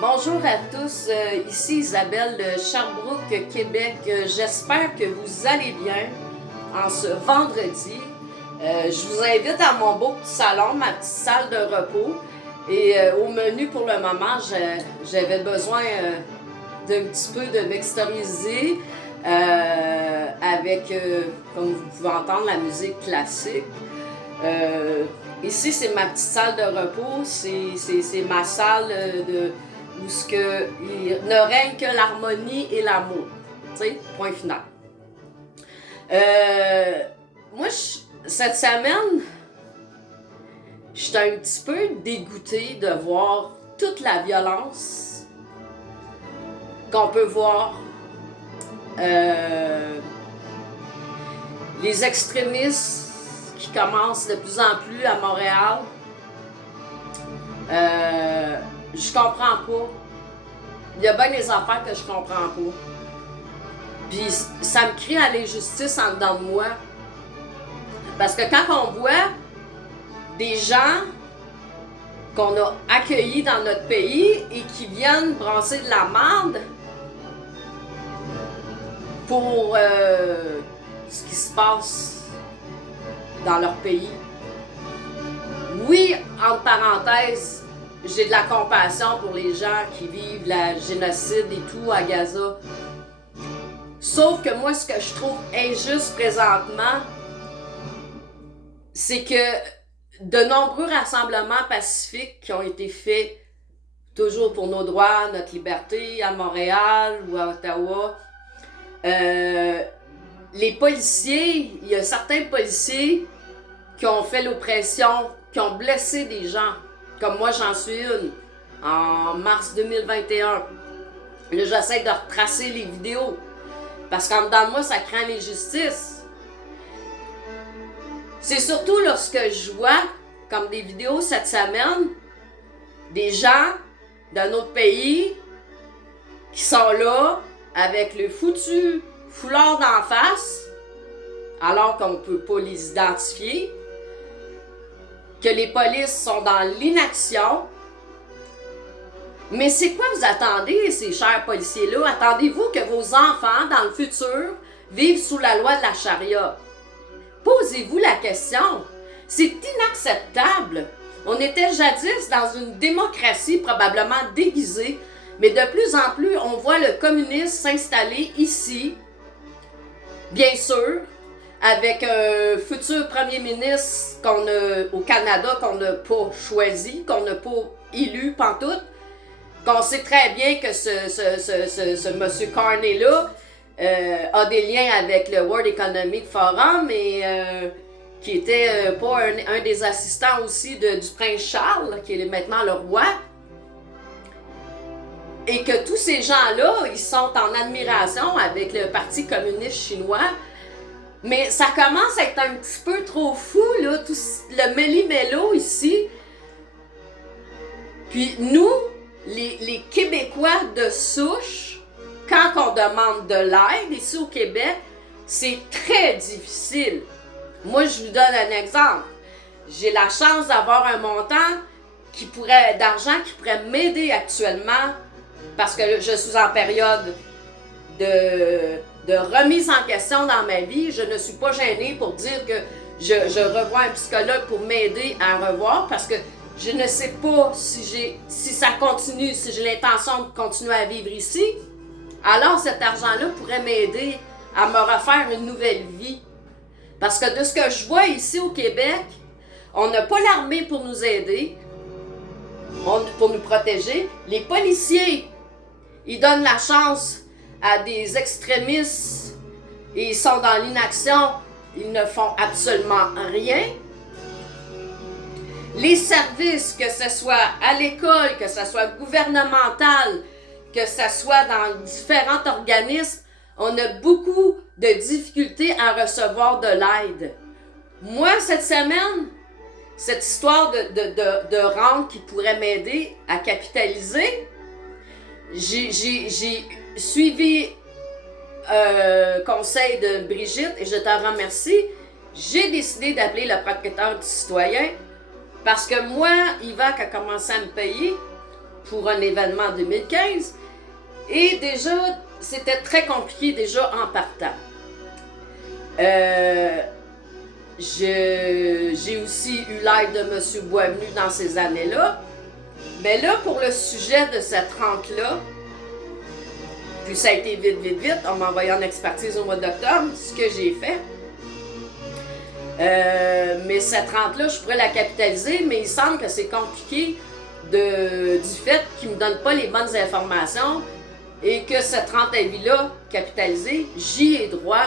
Bonjour à tous, ici Isabelle de Sherbrooke, Québec. J'espère que vous allez bien en ce vendredi. Je vous invite à mon beau petit salon, ma petite salle de repos. Et au menu pour le moment, j'avais besoin d'un petit peu de m'extérioriser avec, comme vous pouvez entendre, la musique classique. Ici, c'est ma petite salle de repos, c'est ma salle où il ne règne que l'harmonie et l'amour. Tu sais, point final. Moi, cette semaine, j'étais un petit peu dégoûtée de voir toute la violence qu'on peut voir. Les extrémistes qui commencent de plus en plus à Montréal. Je comprends pas. Il y a bien des affaires que je comprends pas. Puis ça me crie à l'injustice en dedans de moi. Parce que quand on voit des gens qu'on a accueillis dans notre pays et qui viennent brasser de la merde pour ce qui se passe dans leur pays. Oui, entre parenthèses, j'ai de la compassion pour les gens qui vivent la génocide et tout à Gaza. Sauf que moi, ce que je trouve injuste présentement, c'est que de nombreux rassemblements pacifiques qui ont été faits toujours pour nos droits, notre liberté à Montréal ou à Ottawa, les policiers, il y a certains policiers qui ont fait l'oppression, qui ont blessé des gens, comme moi j'en suis une, en mars 2021. Là, j'essaie de retracer les vidéos, parce qu'en dedans de moi, ça craint l'injustice. C'est surtout lorsque je vois, comme des vidéos cette semaine, des gens d'un autre pays qui sont là avec le foutu foulard d'en face, alors qu'on ne peut pas les identifier, que les polices sont dans l'inaction. Mais c'est quoi vous attendez, ces chers policiers-là? Attendez-vous que vos enfants, dans le futur, vivent sous la loi de la charia? Posez-vous la question. C'est inacceptable. On était jadis dans une démocratie probablement déguisée, mais de plus en plus, on voit le communisme s'installer ici, bien sûr, avec un futur premier ministre au Canada qu'on n'a pas choisi, qu'on n'a pas élu pantoute, qu'on sait très bien que ce monsieur Carney-là a des liens avec le World Economic Forum et qui était pas un des assistants aussi du prince Charles, qui est maintenant le roi. Et que tous ces gens-là, ils sont en admiration avec le Parti communiste chinois. Mais ça commence à être un petit peu trop fou, là, tout le méli-mélo ici. Puis nous, les Québécois de souche, quand on demande de l'aide ici au Québec, c'est très difficile. Moi, je vous donne un exemple. J'ai la chance d'avoir un montant d'argent qui pourrait m'aider actuellement parce que je suis en période de remise en question dans ma vie. Je ne suis pas gênée pour dire que je revois un psychologue pour m'aider à revoir parce que je ne sais pas si ça continue, si j'ai l'intention de continuer à vivre ici. Alors cet argent-là pourrait m'aider à me refaire une nouvelle vie. Parce que de ce que je vois ici au Québec, on n'a pas l'armée pour nous aider, pour nous protéger. Les policiers, ils donnent la chance à des extrémistes et ils sont dans l'inaction, ils ne font absolument rien. Les services, que ce soit à l'école, que ce soit gouvernemental, que ce soit dans différents organismes, on a beaucoup de difficultés à recevoir de l'aide. Moi, cette semaine, cette histoire de rente qui pourrait m'aider à capitaliser, j'ai suivi conseil de Brigitte et je te remercie. J'ai décidé d'appeler le protecteur du citoyen parce que moi, Yvan, qui a commencé à me payer, pour un événement en 2015. Et déjà, c'était très compliqué déjà en partant. J'ai aussi eu l'aide de M. Boisvenu dans ces années-là. Mais là, pour le sujet de cette rente-là, puis ça a été vite, on m'a envoyé en expertise au mois d'octobre, ce que j'ai fait. Mais cette rente-là, je pourrais la capitaliser, mais il semble que c'est compliqué du fait qu'ils ne me donnent pas les bonnes informations et que cette rente à vie-là, capitalisée, j'y ai droit.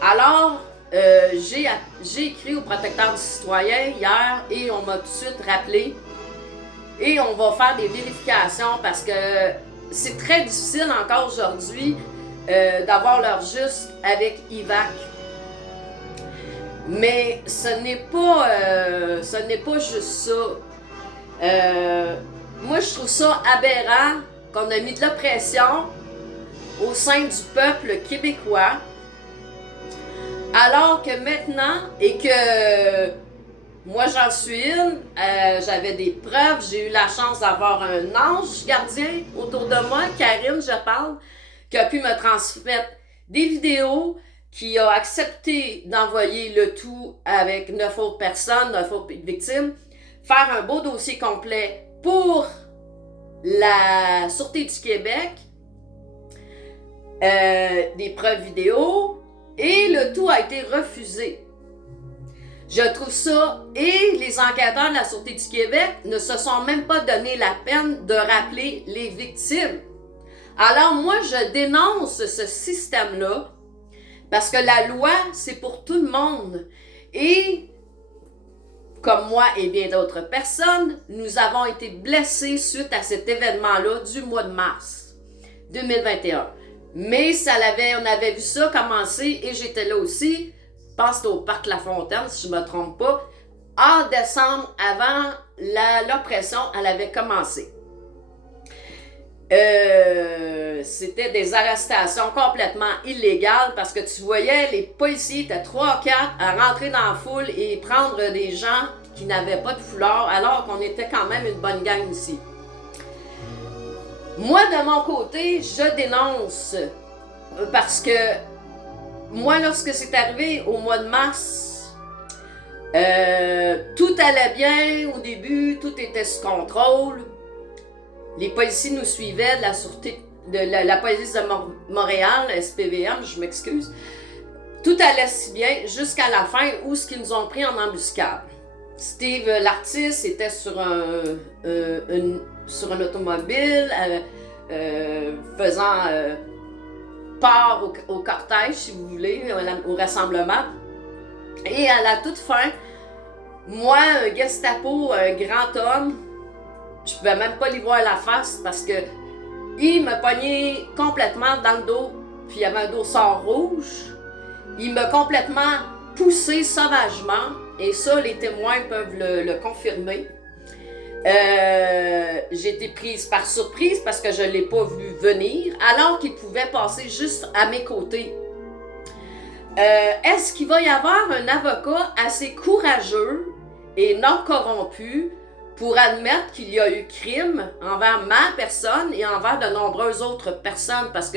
Alors, j'ai écrit au protecteur du citoyen hier et on m'a tout de suite rappelé. Et on va faire des vérifications parce que c'est très difficile encore aujourd'hui d'avoir l'heure juste avec IVAC. Mais ce n'est pas juste ça. Moi, je trouve ça aberrant qu'on a mis de la pression au sein du peuple québécois, alors que maintenant, et que moi j'en suis une, j'avais des preuves, j'ai eu la chance d'avoir un ange gardien autour de moi, Karine, je parle, qui a pu me transmettre des vidéos, qui a accepté d'envoyer le tout avec 9 autres personnes, 9 autres victimes, faire un beau dossier complet pour la Sûreté du Québec, des preuves vidéo, et le tout a été refusé. Je trouve ça, et les enquêteurs de la Sûreté du Québec ne se sont même pas donné la peine de rappeler les victimes. Alors moi, je dénonce ce système-là, parce que la loi, c'est pour tout le monde. Et, comme moi et bien d'autres personnes, nous avons été blessés suite à cet événement-là du mois de mars 2021. Mais on avait vu ça commencer, et j'étais là aussi, je pense que c'était au Parc La Fontaine, si je ne me trompe pas, en décembre, avant l'oppression, elle avait commencé. C'était des arrestations complètement illégales parce que tu voyais, les policiers étaient 3-4 à rentrer dans la foule et prendre des gens qui n'avaient pas de foulard, alors qu'on était quand même une bonne gang ici. Moi, de mon côté, je dénonce parce que moi, lorsque c'est arrivé au mois de mars, tout allait bien au début, tout était sous contrôle. Les policiers nous suivaient de la sûreté, de la police de Montréal, SPVM, je m'excuse. Tout allait si bien jusqu'à la fin où ce qu'ils nous ont pris en embuscade. Steve, l'artiste, était sur un automobile, faisant part au cortège, si vous voulez, au rassemblement. Et à la toute fin, moi, un Gestapo, un grand homme, je pouvais même pas lui voir la face parce que il me pognait complètement dans le dos, puis il y avait un dossard rouge. Il m'a complètement poussé sauvagement, et ça, les témoins peuvent le confirmer. J'ai été prise par surprise parce que je ne l'ai pas vu venir, alors qu'il pouvait passer juste à mes côtés. Est-ce qu'il va y avoir un avocat assez courageux et non corrompu pour admettre qu'il y a eu crime envers ma personne et envers de nombreuses autres personnes? Parce que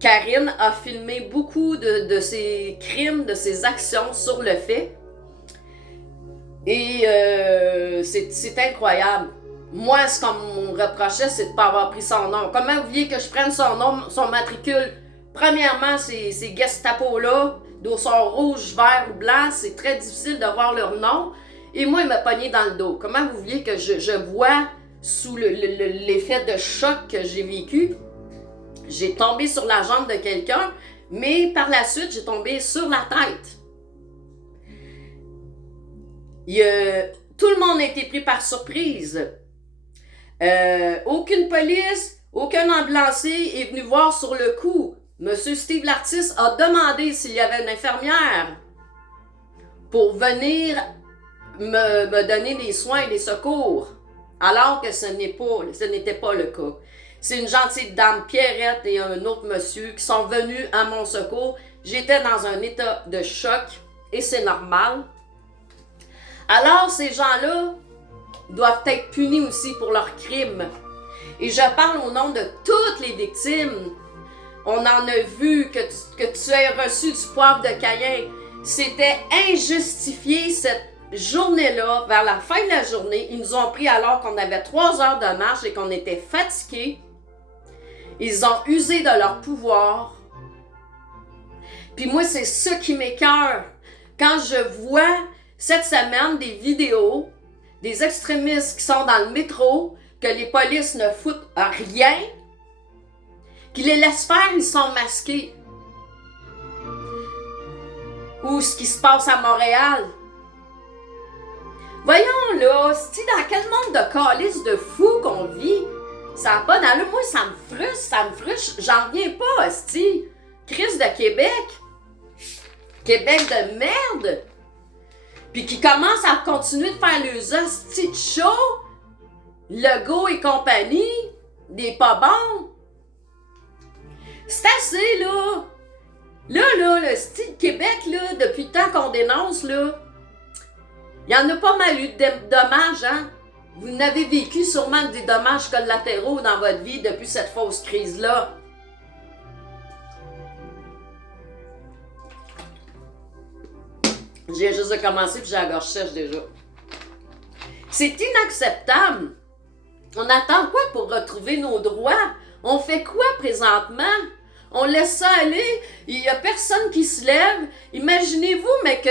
Karine a filmé beaucoup de ses crimes, de ses actions sur le fait. Et c'est incroyable. Moi, ce qu'on me reprochait, c'est de ne pas avoir pris son nom. Comment vous vouliez que je prenne son nom, son matricule? Premièrement, ces Gestapo-là, dossard rouge, vert ou blanc, c'est très difficile de voir leur nom. Et moi, il m'a pogné dans le dos. Comment vous vouliez que je vois sous l'effet de choc que j'ai vécu? J'ai tombé sur la jambe de quelqu'un, mais par la suite, j'ai tombé sur la tête. Tout le monde a été pris par surprise. Aucune police, aucun ambulancier est venu voir sur le coup. Monsieur Steve l'artiste a demandé s'il y avait une infirmière pour venir me donner des soins et des secours, alors que ce n'était pas le cas. C'est une gentille dame, Pierrette, et un autre monsieur qui sont venus à mon secours. J'étais dans un état de choc, et c'est normal. Alors, ces gens-là, doivent être punis aussi pour leurs crimes. Et je parle au nom de toutes les victimes. On en a vu que tu aies reçu du poivre de Cayenne. C'était injustifié cette journée-là, vers la fin de la journée. Ils nous ont pris alors qu'on avait 3 heures de marche et qu'on était fatigués. Ils ont usé de leur pouvoir. Puis moi, c'est ça qui m'écoeure. Quand je vois cette semaine des vidéos des extrémistes qui sont dans le métro, que les polices ne foutent rien, qu'ils les laissent faire, ils sont masqués. Ou ce qui se passe à Montréal. Voyons là, dans quel monde de calices de fous qu'on vit? Ça n'a pas d'allure. Moi, ça me frustre, j'en reviens pas, hostie. Crise de Québec. Québec de merde. Puis qui commence à continuer de faire les hosties de show. Legault et compagnie. Des pas bons. C'est assez, là. Là, le style Québec, là, depuis le temps qu'on dénonce, là, il y en a pas mal eu de dommages, hein? Vous n'avez vécu sûrement des dommages collatéraux dans votre vie depuis cette fausse crise-là. J'ai juste de commencer puis j'ai la gorge sèche déjà. C'est inacceptable. On attend quoi pour retrouver nos droits? On fait quoi présentement? On laisse ça aller, il n'y a personne qui se lève. Imaginez-vous, mais que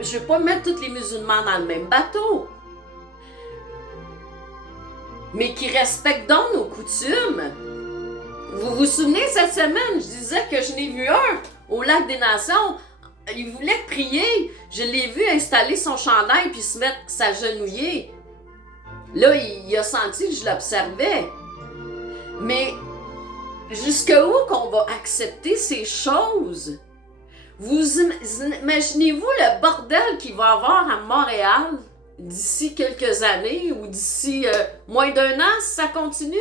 je ne vais pas mettre tous les musulmans dans le même bateau. Mais qui respectent donc nos coutumes. Vous vous souvenez, cette semaine, je disais que je n'ai vu un au Lac des Nations. Il voulait prier. Je l'ai vu installer son chandail puis se mettre s'agenouiller. Là, il a senti que je l'observais. Mais jusqu'où qu'on va accepter ces choses? Vous imaginez-vous le bordel qu'il va y avoir à Montréal d'ici quelques années ou d'ici moins d'1 an si ça continue?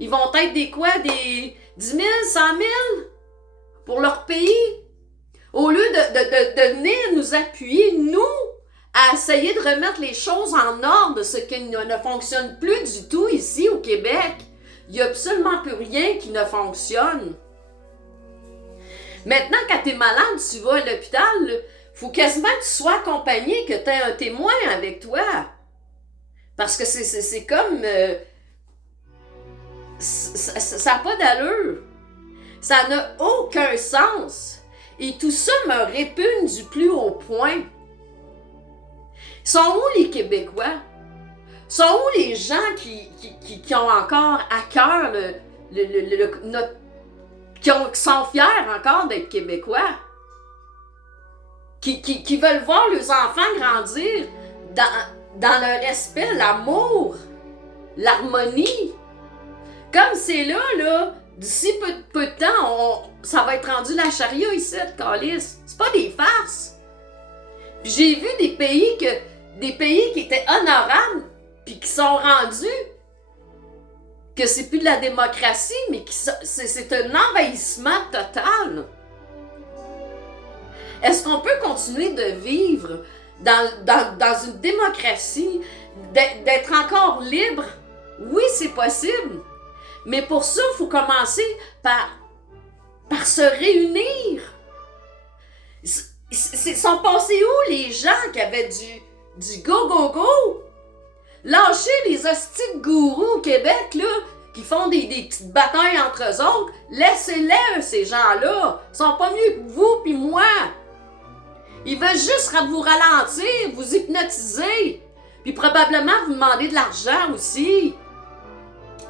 Ils vont être des quoi? Des 10 000, 100 000 pour leur pays? Au lieu de venir nous appuyer, nous, à essayer de remettre les choses en ordre, ce qui ne fonctionne plus du tout ici au Québec. Il n'y a absolument plus rien qui ne fonctionne. Maintenant, quand tu es malade, tu vas à l'hôpital, il faut quasiment que tu sois accompagné, que tu aies un témoin avec toi. Parce que c'est comme... ça n'a pas d'allure. Ça n'a aucun sens. Et tout ça me répugne du plus haut point. Sont où les Québécois? Sont où les gens qui ont encore à cœur qui sont fiers encore d'être Québécois? Qui veulent voir leurs enfants grandir dans le respect, l'amour, l'harmonie. Comme c'est là, d'ici peu de temps, ça va être rendu la charia ici, câlisse. C'est pas des farces. J'ai vu des pays qui étaient honorables, puis qui sont rendus que c'est plus de la démocratie, mais c'est un envahissement total. Est-ce qu'on peut continuer de vivre dans une démocratie, d'être encore libre? Oui, c'est possible. Mais pour ça, il faut commencer par se réunir. Sont passés où les gens qui avaient du go? Lâchez les hosties de gourous au Québec, là, qui font des petites batailles entre eux autres. Laissez-les, ces gens-là. Ils sont pas mieux que vous puis moi. Ils veulent juste vous ralentir, vous hypnotiser. Puis probablement vous demander de l'argent aussi.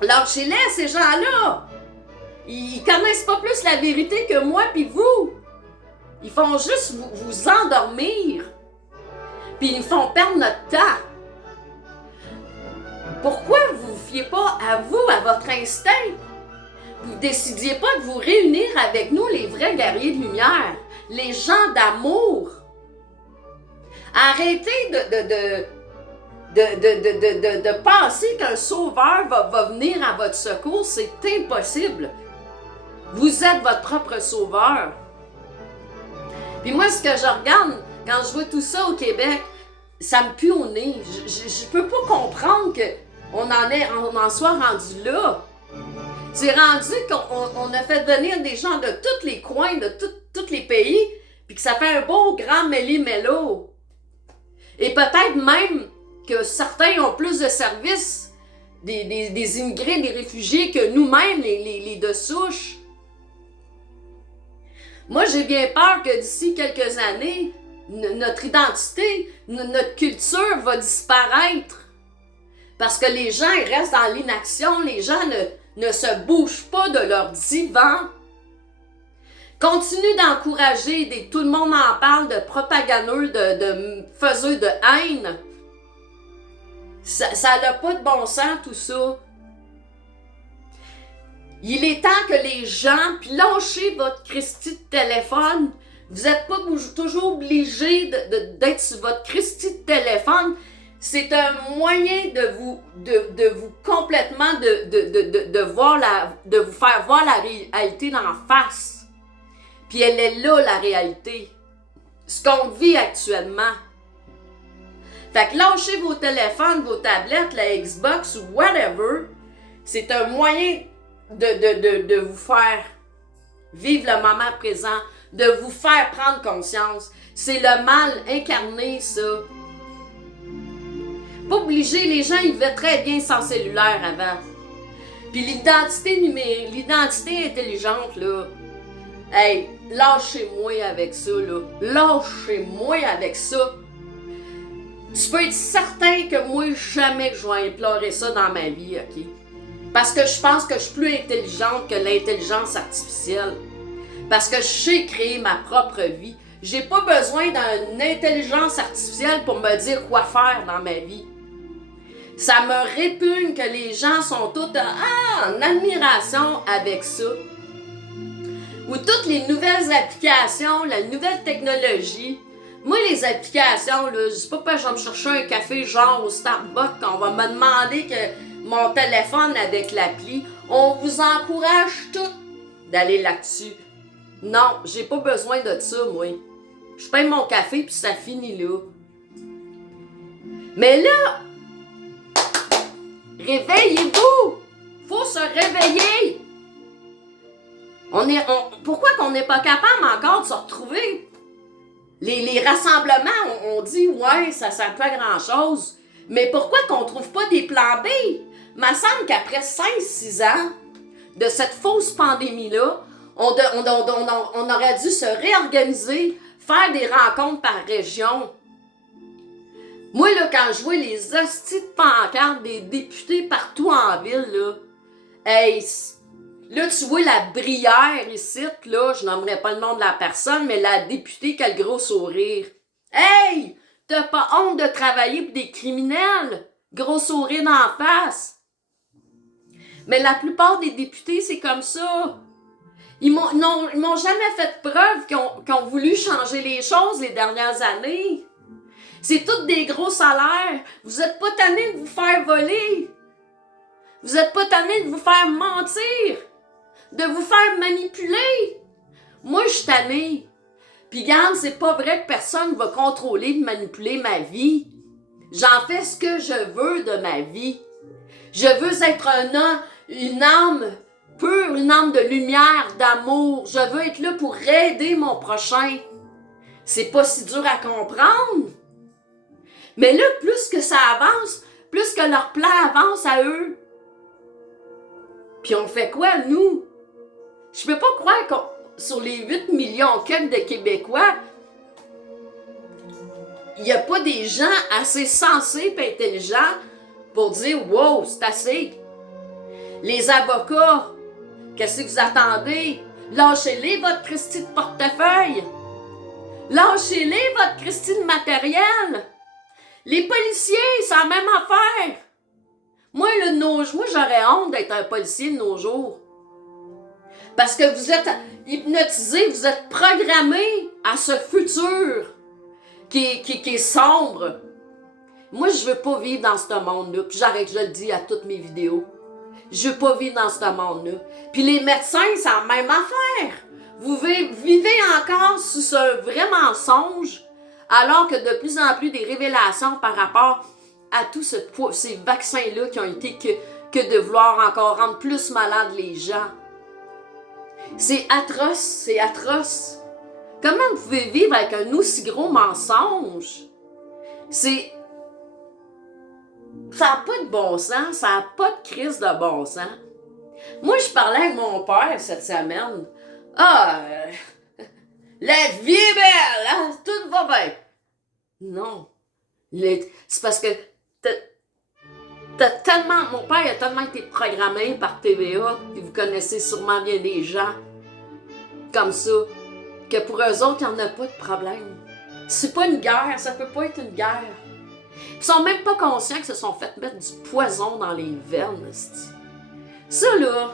Lâchez-les, ces gens-là. Ils connaissent pas plus la vérité que moi puis vous. Ils font juste vous endormir. Puis ils font perdre notre temps. Pourquoi vous vous fiez pas à vous, à votre instinct? Vous décidiez pas de vous réunir avec nous, les vrais guerriers de lumière, les gens d'amour. Arrêtez de penser qu'un sauveur va venir à votre secours, c'est impossible. Vous êtes votre propre sauveur. Puis moi, ce que je regarde quand je vois tout ça au Québec, ça me pue au nez. Je peux pas comprendre qu'on en soit rendu là. C'est rendu qu'on a fait venir des gens de tous les coins, de tous les pays, puis que ça fait un beau grand mêlé-mélo. Et peut-être même que certains ont plus de services, des immigrés, des réfugiés, que nous-mêmes, les de souche. Moi, j'ai bien peur que d'ici quelques années, notre identité, notre culture va disparaître. Parce que les gens, ils restent dans l'inaction, les gens ne se bougent pas de leur divan. Continue d'encourager, tout le monde en parle, de propagandeux, de faiseux de haine. Ça n'a pas de bon sens, tout ça. Il est temps que les gens, puis lâchez votre Christy de téléphone. Vous n'êtes pas toujours obligé d'être sur votre Christy de téléphone. C'est un moyen de vous complètement de vous faire voir la réalité d'en face. Puis elle est là, la réalité. Ce qu'on vit actuellement. Fait que lâchez vos téléphones, vos tablettes, la Xbox ou whatever. C'est un moyen de vous faire vivre le moment présent, de vous faire prendre conscience. C'est le mal incarné, ça. Pas obligé, les gens ils vivaient très bien sans cellulaire avant. Puis l'identité numérique, l'identité intelligente, là, hey, lâchez-moi avec ça, là. Lâchez-moi avec ça. Tu peux être certain que moi, jamais je vais implorer ça dans ma vie, OK? Parce que je pense que je suis plus intelligente que l'intelligence artificielle. Parce que je sais créer ma propre vie. J'ai pas besoin d'une intelligence artificielle pour me dire quoi faire dans ma vie. Ça me répugne que les gens sont tous en admiration avec ça. Ou toutes les nouvelles applications, la nouvelle technologie. Moi, les applications, là, je sais pas je vais me chercher un café genre au Starbucks, on va me demander que mon téléphone avec l'appli. On vous encourage tous d'aller là-dessus. Non, j'ai pas besoin de ça, moi. Je paye mon café puis ça finit là. Mais là, réveillez-vous! Faut se réveiller! Pourquoi qu'on n'est pas capable encore de se retrouver? Les rassemblements, on dit, ouais, ça sert pas à grand-chose. Mais pourquoi qu'on trouve pas des plans B? Il me semble qu'après 5-6 ans de cette fausse pandémie-là, on aurait dû se réorganiser, faire des rencontres par région. Moi, là, quand je vois les hosties de pancartes des députés partout en ville, là, hey, là, tu vois la Brière ici, là, je nommerai pas le nom de la personne, mais la députée qui a le gros sourire. Hey! T'as pas honte de travailler pour des criminels? Gros sourire d'en face. Mais la plupart des députés, c'est comme ça. Ils m'ont jamais fait preuve qu'ils ont voulu changer les choses les dernières années. C'est tous des gros salaires. Vous êtes pas tannés de vous faire voler. Vous êtes pas tannés de vous faire mentir. De vous faire manipuler. Moi, je suis tannée. Puis regarde, c'est pas vrai que personne va contrôler et manipuler ma vie. J'en fais ce que je veux de ma vie. Je veux être une âme pure, une âme de lumière, d'amour. Je veux être là pour aider mon prochain. C'est pas si dur à comprendre. Mais là, plus que ça avance, plus que leur plan avance à eux. Puis on fait quoi, nous? Je peux pas croire que sur les 8 millions de Québécois, il n'y a pas des gens assez sensés et intelligents pour dire « Wow, c'est assez! » Les avocats, qu'est-ce que vous attendez? Lâchez-les votre Christy de portefeuille! Lâchez-les votre Christy de matériel! Les policiers, c'est la même affaire! Moi, j'aurais honte d'être un policier de nos jours. Parce que vous êtes hypnotisé, vous êtes programmé à ce futur qui est sombre. Moi, je veux pas vivre dans ce monde-là. Puis j'arrête, je le dis à toutes mes vidéos. Je veux pas vivre dans ce monde-là. Puis les médecins, c'est la même affaire. Vous vivez encore sous un vrai mensonge Alors que de plus en plus des révélations par rapport à tous ces vaccins-là qui ont été que de vouloir encore rendre plus malades les gens. C'est atroce, c'est atroce. Comment vous pouvez vivre avec un aussi gros mensonge? Ça n'a pas de bon sens, ça n'a pas de crise de bon sens. Moi, je parlais avec mon père cette semaine. Ah, la vie est belle, hein? Tout va bien. Non. C'est parce que mon père a tellement été programmé par TVA, puis vous connaissez sûrement bien des gens comme ça, que pour eux autres, il n'y en a pas de problème. C'est pas une guerre, ça peut pas être une guerre. Ils sont même pas conscients qu'ils se sont fait mettre du poison dans les veines. Ça là,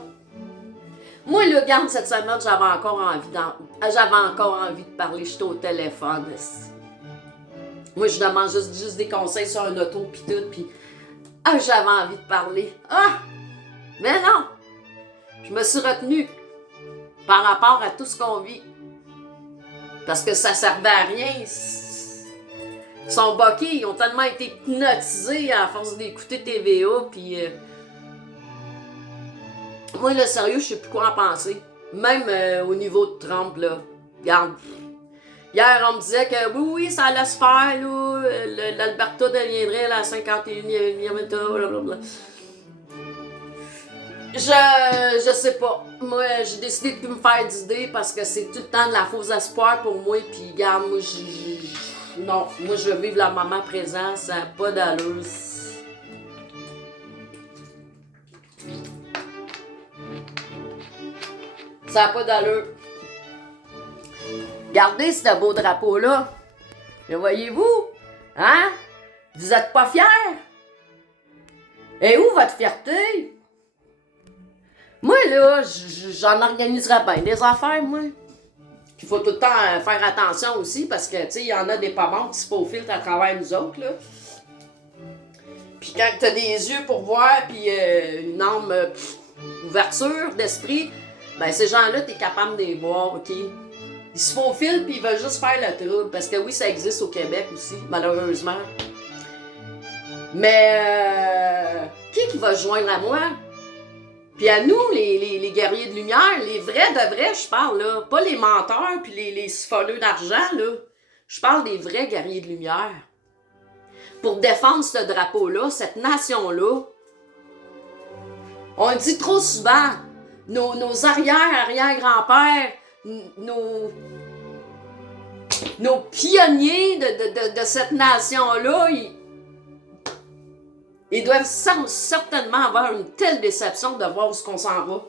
moi là, regarde, cette semaine, j'avais encore envie de parler, j'étais au téléphone. Moi, je demande juste des conseils sur un auto pis tout, pis j'avais envie de parler. Mais non! Je me suis retenue par rapport à tout ce qu'on vit. Parce que ça servait à rien. Ils sont boqués, ils ont tellement été hypnotisés à force d'écouter TVA, puis moi, le sérieux, je sais plus quoi en penser. Même au niveau de Trump, là. Regarde. Hier, on me disait que oui, ça allait se faire, là. L'Alberta deviendrait la 51e État, blablabla. Je sais pas. Moi, j'ai décidé de plus me faire d'idées parce que c'est tout le temps de la fausse espoir pour moi. Puis, regarde, moi, non, moi, je veux vivre le moment présent. Ça n'a pas d'allure. Ça n'a pas d'allure. Regardez ce beau drapeau-là. Le voyez-vous? Hein? Vous êtes pas fiers? Et où votre fierté? Moi, là, j'en organiserais bien des affaires, moi. Il faut tout le temps faire attention aussi parce que, tu sais, il y en a des pas bons qui se faufilent à travers nous autres, là. Puis quand t'as des yeux pour voir, puis une âme, ouverture d'esprit, ben ces gens-là, t'es capable de les voir, OK? Ils se faufilent puis ils veulent juste faire le trouble. Parce que oui, ça existe au Québec aussi, malheureusement. Mais qui va se joindre à moi? Puis à nous, les guerriers de lumière, les vrais de vrais, je parle, là. Pas les menteurs puis les siphonneux d'argent, là. Je parle des vrais guerriers de lumière. Pour défendre ce drapeau-là, cette nation-là. On le dit trop souvent. Nos arrière-grands-pères, nos pionniers de cette nation-là, ils doivent certainement avoir une telle déception de voir où on s'en va.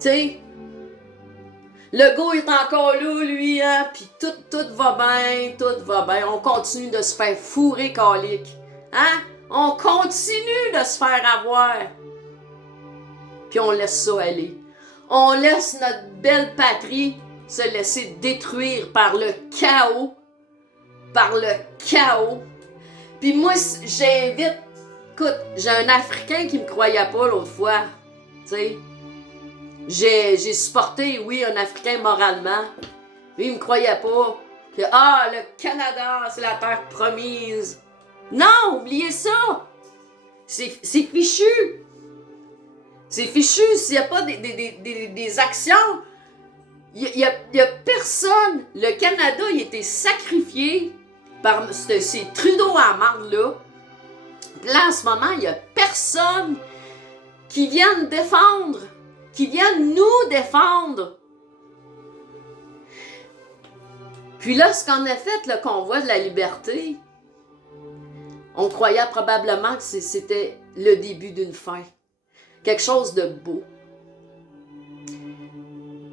Tu sais, le gars est encore là, lui, hein, pis tout va bien, on continue de se faire fourrer calique. Hein? On continue de se faire avoir. Puis on laisse ça aller. On laisse notre belle patrie se laisser détruire par le chaos. Par le chaos. Puis moi, j'invite... Écoute, j'ai un Africain qui me croyait pas l'autre fois. Tu sais. J'ai supporté, oui, un Africain moralement. Lui, il me croyait pas. Que, le Canada, c'est la terre promise. Non, oubliez ça. C'est fichu. C'est fichu s'il n'y a pas des actions. Il y a personne. Le Canada, il a été sacrifié par ces Trudeau à marde-là. Là, en ce moment, il n'y a personne qui vienne défendre, qui vienne nous défendre. Puis là, ce qu'on a fait, le convoi de la liberté, on croyait probablement que c'était le début d'une fin. Quelque chose de beau.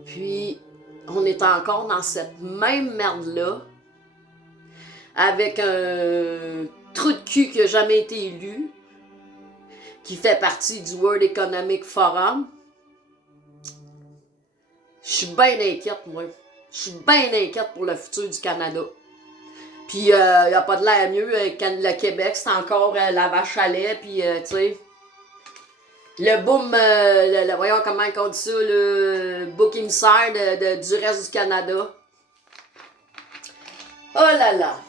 Puis, on est encore dans cette même merde-là, avec un trou de cul qui n'a jamais été élu, qui fait partie du World Economic Forum. Je suis bien inquiète, moi. Je suis bien inquiète pour le futur du Canada. Puis, il n'y a pas de l'air mieux. Le Québec, c'est encore la vache à lait, puis, tu sais... Le boom, voyons comment on dit ça, le book inside du reste du Canada. Oh là là.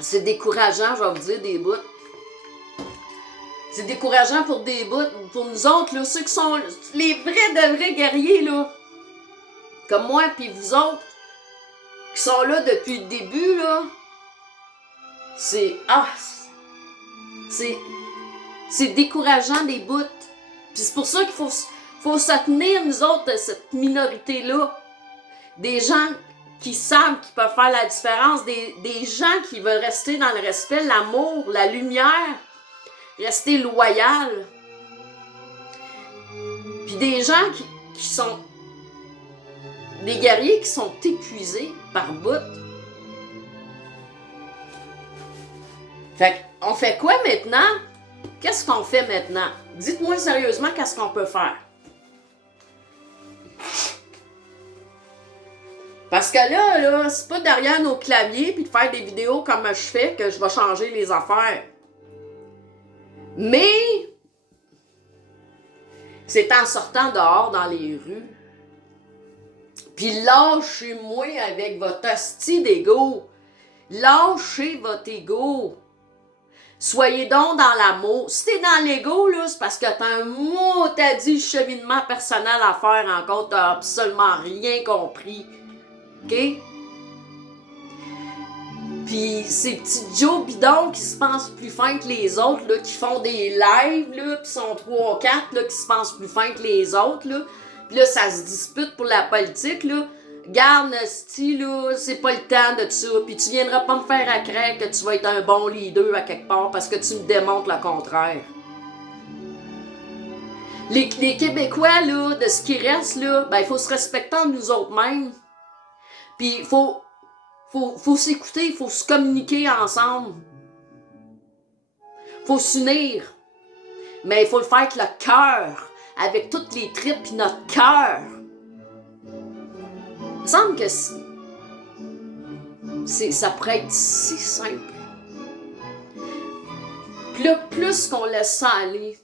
C'est décourageant, je vais vous dire, des bouts. C'est décourageant pour des bouts, pour nous autres, là, ceux qui sont les vrais de vrais guerriers, là. Comme moi, puis vous autres, qui sont là depuis le début, là. C'est... Ah! C'est décourageant, des bouts. Puis c'est pour ça qu'il faut se tenir, nous autres, de cette minorité-là. Des gens qui savent qu'ils peuvent faire la différence, des gens qui veulent rester dans le respect, l'amour, la lumière, rester loyal. Puis des gens qui sont des guerriers qui sont épuisés par bout. Fait qu'on fait quoi maintenant? Qu'est-ce qu'on fait maintenant? Dites-moi sérieusement qu'est-ce qu'on peut faire. Parce que là, c'est pas derrière nos claviers puis de faire des vidéos comme je fais que je vais changer les affaires. Mais c'est en sortant dehors dans les rues. Puis lâchez-moi avec votre hostie d'ego. Lâchez votre ego. Soyez donc dans l'amour. Si t'es dans l'ego, là, c'est parce que t'as un mot, t'as dit cheminement personnel à faire encore, t'as absolument rien compris. OK? Puis ces petits Joe bidons qui se pensent plus fins que les autres, là, qui font des lives, là, pis sont 3 ou 4, là, qui se pensent plus fins que les autres, là. Pis là, ça se dispute pour la politique, là. Garde, Nasty, là, c'est pas le temps de ça. Puis tu viendras pas me faire à craindre que tu vas être un bon leader à quelque part parce que tu me démontres le contraire. Les Québécois, là, de ce qui reste, là, ben, il faut se respecter entre nous autres mêmes. Puis il faut s'écouter, il faut se communiquer ensemble. Faut s'unir. Mais il faut le faire avec le cœur, avec toutes les tripes et notre cœur. Il me semble que ça pourrait être si simple. Puis là, plus qu'on laisse ça aller,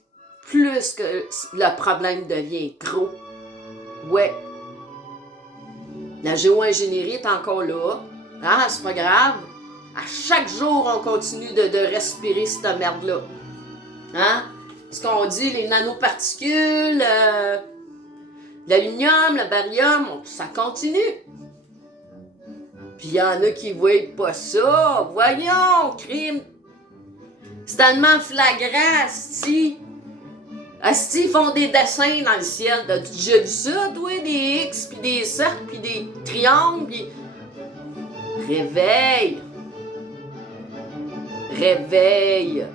plus que le problème devient gros. Ouais. La géo-ingénierie est encore là. Ah, c'est pas grave. À chaque jour, on continue de respirer cette merde-là. Hein? Ce qu'on dit, les nanoparticules, l'aluminium, le barium, ça continue. Puis il y en a qui voient pas ça. Voyons, crime. C'est tellement flagrant, asti. Asti, ils font des dessins dans le ciel. T'as-tu déjà vu ça, toi? Des X, puis des cercles, puis des triangles, puis... Réveille. Réveille.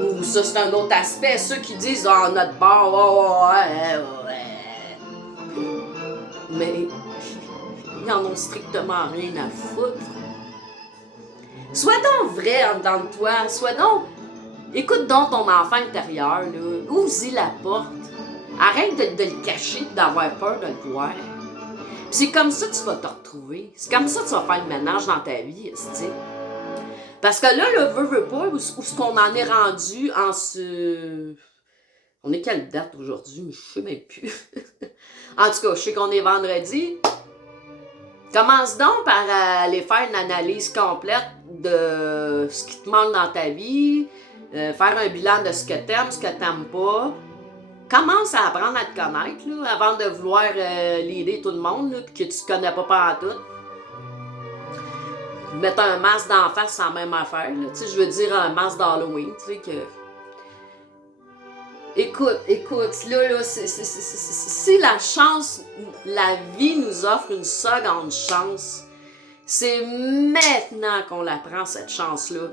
Ou ça, c'est un autre aspect. Ceux qui disent, ah, notre bord, oh, ouais. Mais ils en ont strictement rien à foutre. Sois donc vrai en dedans de toi. Sois donc... Écoute donc ton enfant intérieur, là. Ouvre-y la porte. Arrête de le cacher et d'avoir peur de le voir. Puis c'est comme ça que tu vas te retrouver. C'est comme ça que tu vas faire le ménage dans ta vie, tu sais. Parce que là, le veut pas, où ce qu'on en est rendu en ce... On est quelle date aujourd'hui? Mais je sais même plus. En tout cas, je sais qu'on est vendredi. Commence donc par aller faire une analyse complète de ce qui te manque dans ta vie, faire un bilan de ce que t'aimes, ce que t'aimes pas. Commence à apprendre à te connaître, là, avant de vouloir l'aider tout le monde, là, puis que tu te connais pas pantoute. Mettre un masque d'en face, c'est la même affaire, là. Tu sais, je veux dire un masque d'Halloween, tu sais, que... Écoute, là, si la chance, la vie nous offre une seconde chance, c'est maintenant qu'on la prend, cette chance-là.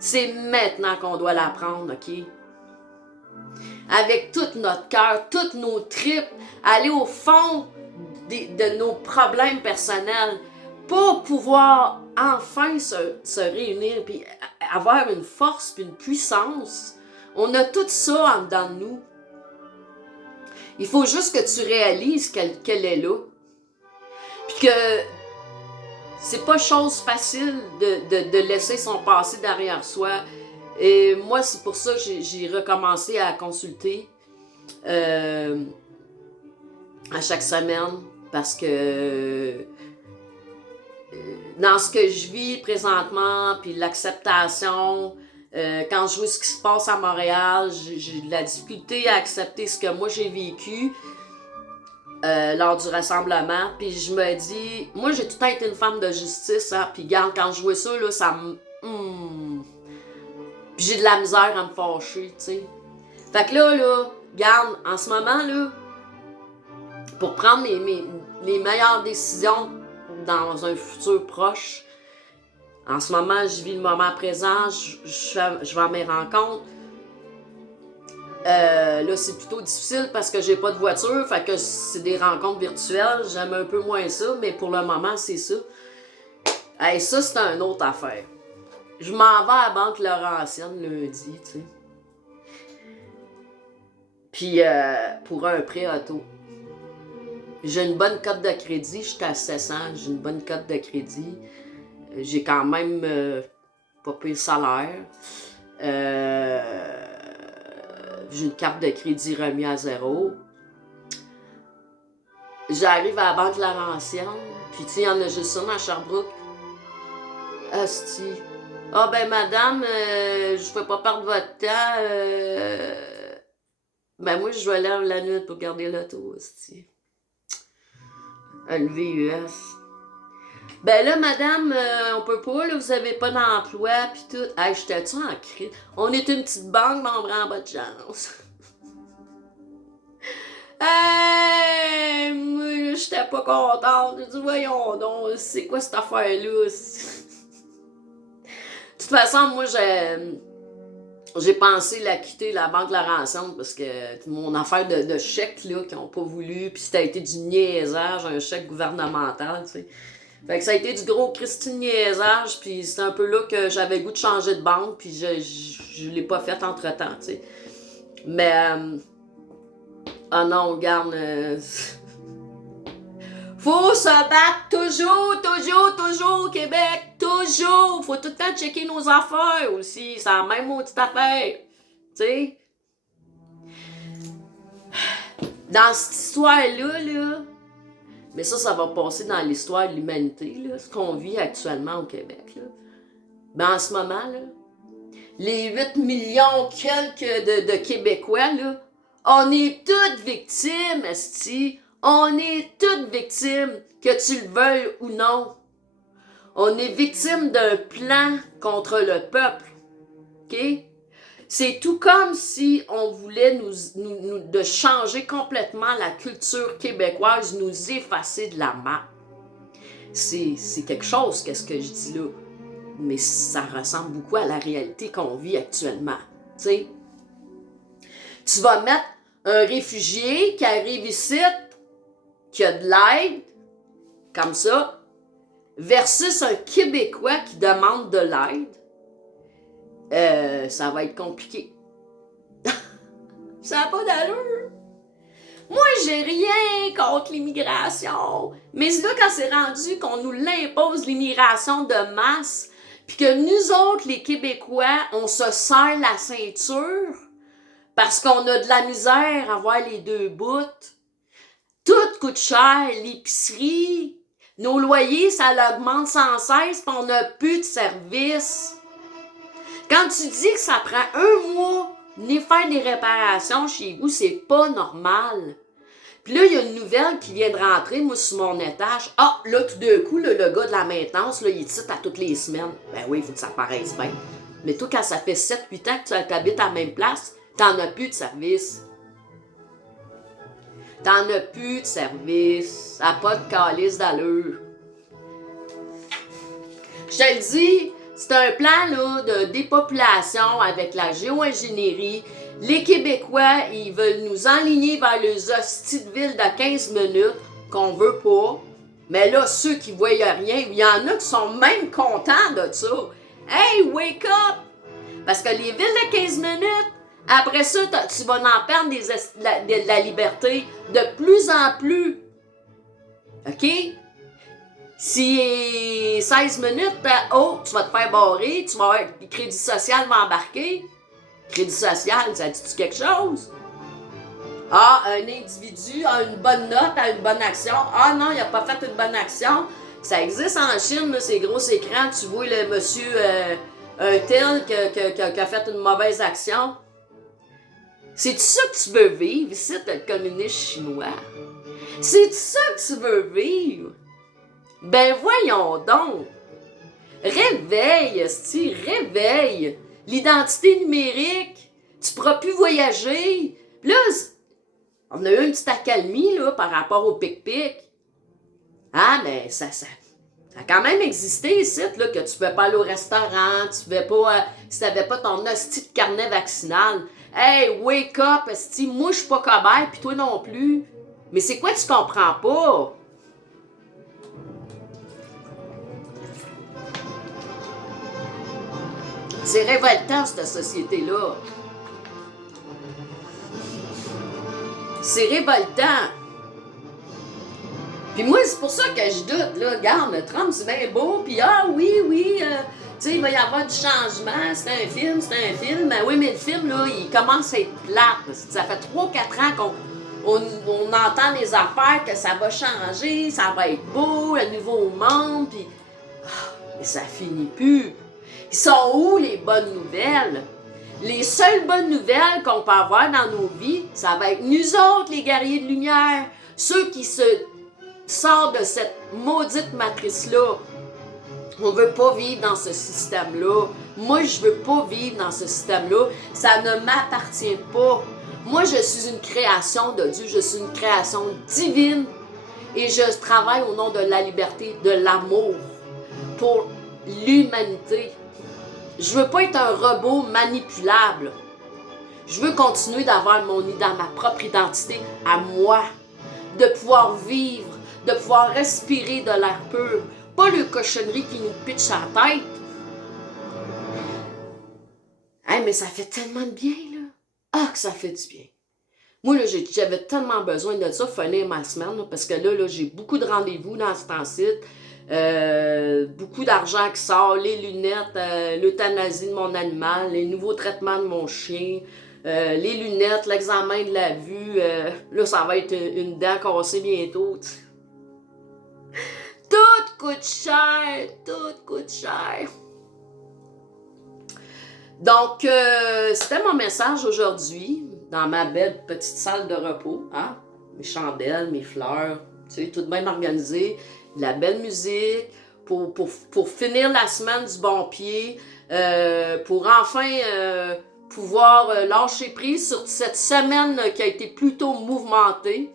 C'est maintenant qu'on doit la prendre, OK? Avec tout notre cœur, toutes nos tripes, aller au fond de nos problèmes personnels pour pouvoir enfin se réunir puis avoir une force puis une puissance. On a tout ça en dedans de nous. Il faut juste que tu réalises qu'elle est là. Puis que c'est pas chose facile de laisser son passé derrière soi. Et moi, c'est pour ça que j'ai recommencé à consulter. à chaque semaine parce que dans ce que je vis présentement, puis l'acceptation, quand je vois ce qui se passe à Montréal, j'ai de la difficulté à accepter ce que moi j'ai vécu lors du rassemblement, puis je me dis, moi j'ai tout le temps été une femme de justice, hein, puis regarde, quand je vois ça, là, ça me... Puis j'ai de la misère à me fâcher, tu sais. Fait que là, regarde, en ce moment, là, pour prendre les meilleures décisions dans un futur proche, en ce moment, je vis le moment présent, je vais à mes rencontres. Là, c'est plutôt difficile parce que j'ai pas de voiture, fait que c'est des rencontres virtuelles, j'aime un peu moins ça, mais pour le moment, c'est ça. Hey, ça, c'est une autre affaire. Je m'en vais à la Banque Laurentienne lundi, tu sais. Puis, pour un prêt auto. J'ai une bonne cote de crédit, je suis à 700, j'ai une bonne cote de crédit. J'ai quand même pas payé le salaire. J'ai une carte de crédit remise à 0. J'arrive à la Banque Laurentienne, puis tu sais, il y en a juste une à Sherbrooke. Asti. Ah ben madame, je fais pas perdre votre temps. Ben moi, je vais aller la nuit pour garder l'auto, asti. Un VUS. Ben là, madame, on peut pas, là, vous avez pas d'emploi, pis tout. Hey, j'étais-tu en crise? On est une petite banque, mais on prend pas de chance. Hey, moi, j'étais pas contente. J'ai dit, voyons donc, c'est quoi cette affaire-là? De toute façon, moi, j'ai pensé la quitter, la Banque Laurentienne, parce que mon affaire de chèque, là, qu'ils n'ont pas voulu, puis ça a été du niaisage, un chèque gouvernemental, tu sais. Fait que ça a été du gros Christine niaisage, puis c'est un peu là que j'avais le goût de changer de banque, puis je l'ai pas fait entre-temps, tu sais. Mais, ah non, regarde, faut se battre toujours au Québec, toujours! Faut tout le temps checker nos affaires aussi, c'est la même maudite affaire, tu sais. Dans cette histoire-là, là, mais ça va passer dans l'histoire de l'humanité, là, ce qu'on vit actuellement au Québec, là. Ben en ce moment, là, les 8 millions quelques de Québécois, là, on est toutes victimes, esti. On est toutes victimes, que tu le veuilles ou non. On est victime d'un plan contre le peuple. OK? C'est tout comme si on voulait de changer complètement la culture québécoise, nous effacer de la map. C'est quelque chose, qu'est-ce que je dis là. Mais ça ressemble beaucoup à la réalité qu'on vit actuellement. Tu sais? Tu vas mettre un réfugié qui arrive ici, qui a de l'aide, comme ça, versus un Québécois qui demande de l'aide, ça va être compliqué. Ça n'a pas d'allure. Moi, j'ai rien contre l'immigration. Mais c'est là quand c'est rendu qu'on nous l'impose, l'immigration de masse, puis que nous autres, les Québécois, on se serre la ceinture parce qu'on a de la misère à voir les deux bouts. Tout coûte cher, l'épicerie, nos loyers, ça augmente sans cesse, puis on n'a plus de services. Quand tu dis que ça prend un mois venir faire des réparations chez vous, c'est pas normal. Puis là, il y a une nouvelle qui vient de rentrer, moi, sur mon étage. Ah, là, tout d'un coup, le gars de la maintenance, là, il titre à toutes les semaines. Ben oui, il faut que ça paraisse bien. Mais toi, quand ça fait 7-8 ans que tu habites à la même place, t'en as plus de service. T'en as plus de service. Ça n'a pas de calice d'allure. Je te le dis, c'est un plan là, de dépopulation avec la géo-ingénierie. Les Québécois, ils veulent nous enligner vers les hosties de ville de 15 minutes qu'on veut pas. Mais là, ceux qui voient rien, il y en a qui sont même contents de ça. Hey, wake up! Parce que les villes de 15 minutes, après ça, tu vas en perdre de la liberté de plus en plus. OK? Si 16 minutes, tu vas te faire barrer, tu vas avoir le crédit social va embarquer. Crédit social, ça dit-tu quelque chose? Ah, un individu a une bonne note, a une bonne action. Ah non, il n'a pas fait une bonne action. Ça existe en Chine, là, ces gros écrans, tu vois le monsieur un tel qui a fait une mauvaise action. C'est-tu ça que tu veux vivre ici, le communiste chinois? C'est-tu ça que tu veux vivre? Ben voyons donc! Réveille, esti, réveille! L'identité numérique, tu pourras plus voyager. Puis là, on a eu une petite accalmie là, par rapport au pic-pic. Ah, mais ça a quand même existé ici, là, que tu pouvais pas aller au restaurant, tu pouvais pas, si t'avais pas ton hostie de carnet vaccinal. Hey, wake up, esti, moi je suis pas cobaye, pis toi non plus. Mais c'est quoi tu comprends pas? C'est révoltant, cette société-là. C'est révoltant. Puis moi, c'est pour ça que je doute, là. Regarde, le Trump, c'est bien beau, puis ah oui, tu sais, il va y avoir du changement, c'est un film. Mais oui, mais le film, là, il commence à être plate. Ça fait 3-4 ans qu'on entend les affaires que ça va changer, ça va être beau, le nouveau monde, puis... mais ça finit plus. Ils sont où, les bonnes nouvelles? Les seules bonnes nouvelles qu'on peut avoir dans nos vies, ça va être nous autres, les guerriers de lumière, ceux qui se sortent de cette maudite matrice-là. On veut pas vivre dans ce système-là. Moi, je veux pas vivre dans ce système-là. Ça ne m'appartient pas. Moi, je suis une création de Dieu, je suis une création divine et je travaille au nom de la liberté, de l'amour pour l'humanité. Je veux pas être un robot manipulable. Je veux continuer d'avoir ma propre identité à moi, de pouvoir vivre, de pouvoir respirer de l'air pur, pas le cochonnerie qui nous pitche à la tête. Hey, mais ça fait tellement de bien, là. Ah, que ça fait du bien. Moi, là, j'avais tellement besoin de ça, finir ma semaine, là, parce que là, j'ai beaucoup de rendez-vous dans ce temps-ci. Beaucoup d'argent qui sort, les lunettes, l'euthanasie de mon animal, les nouveaux traitements de mon chien, les lunettes, l'examen de la vue, là ça va être une dent cassée bientôt. Tout coûte cher, tout coûte cher. Donc, c'était mon message aujourd'hui, dans ma belle petite salle de repos, hein? Mes chandelles, mes fleurs, tu sais, tout bien organisé. De la belle musique, pour finir la semaine du bon pied, pour enfin pouvoir lâcher prise sur cette semaine qui a été plutôt mouvementée.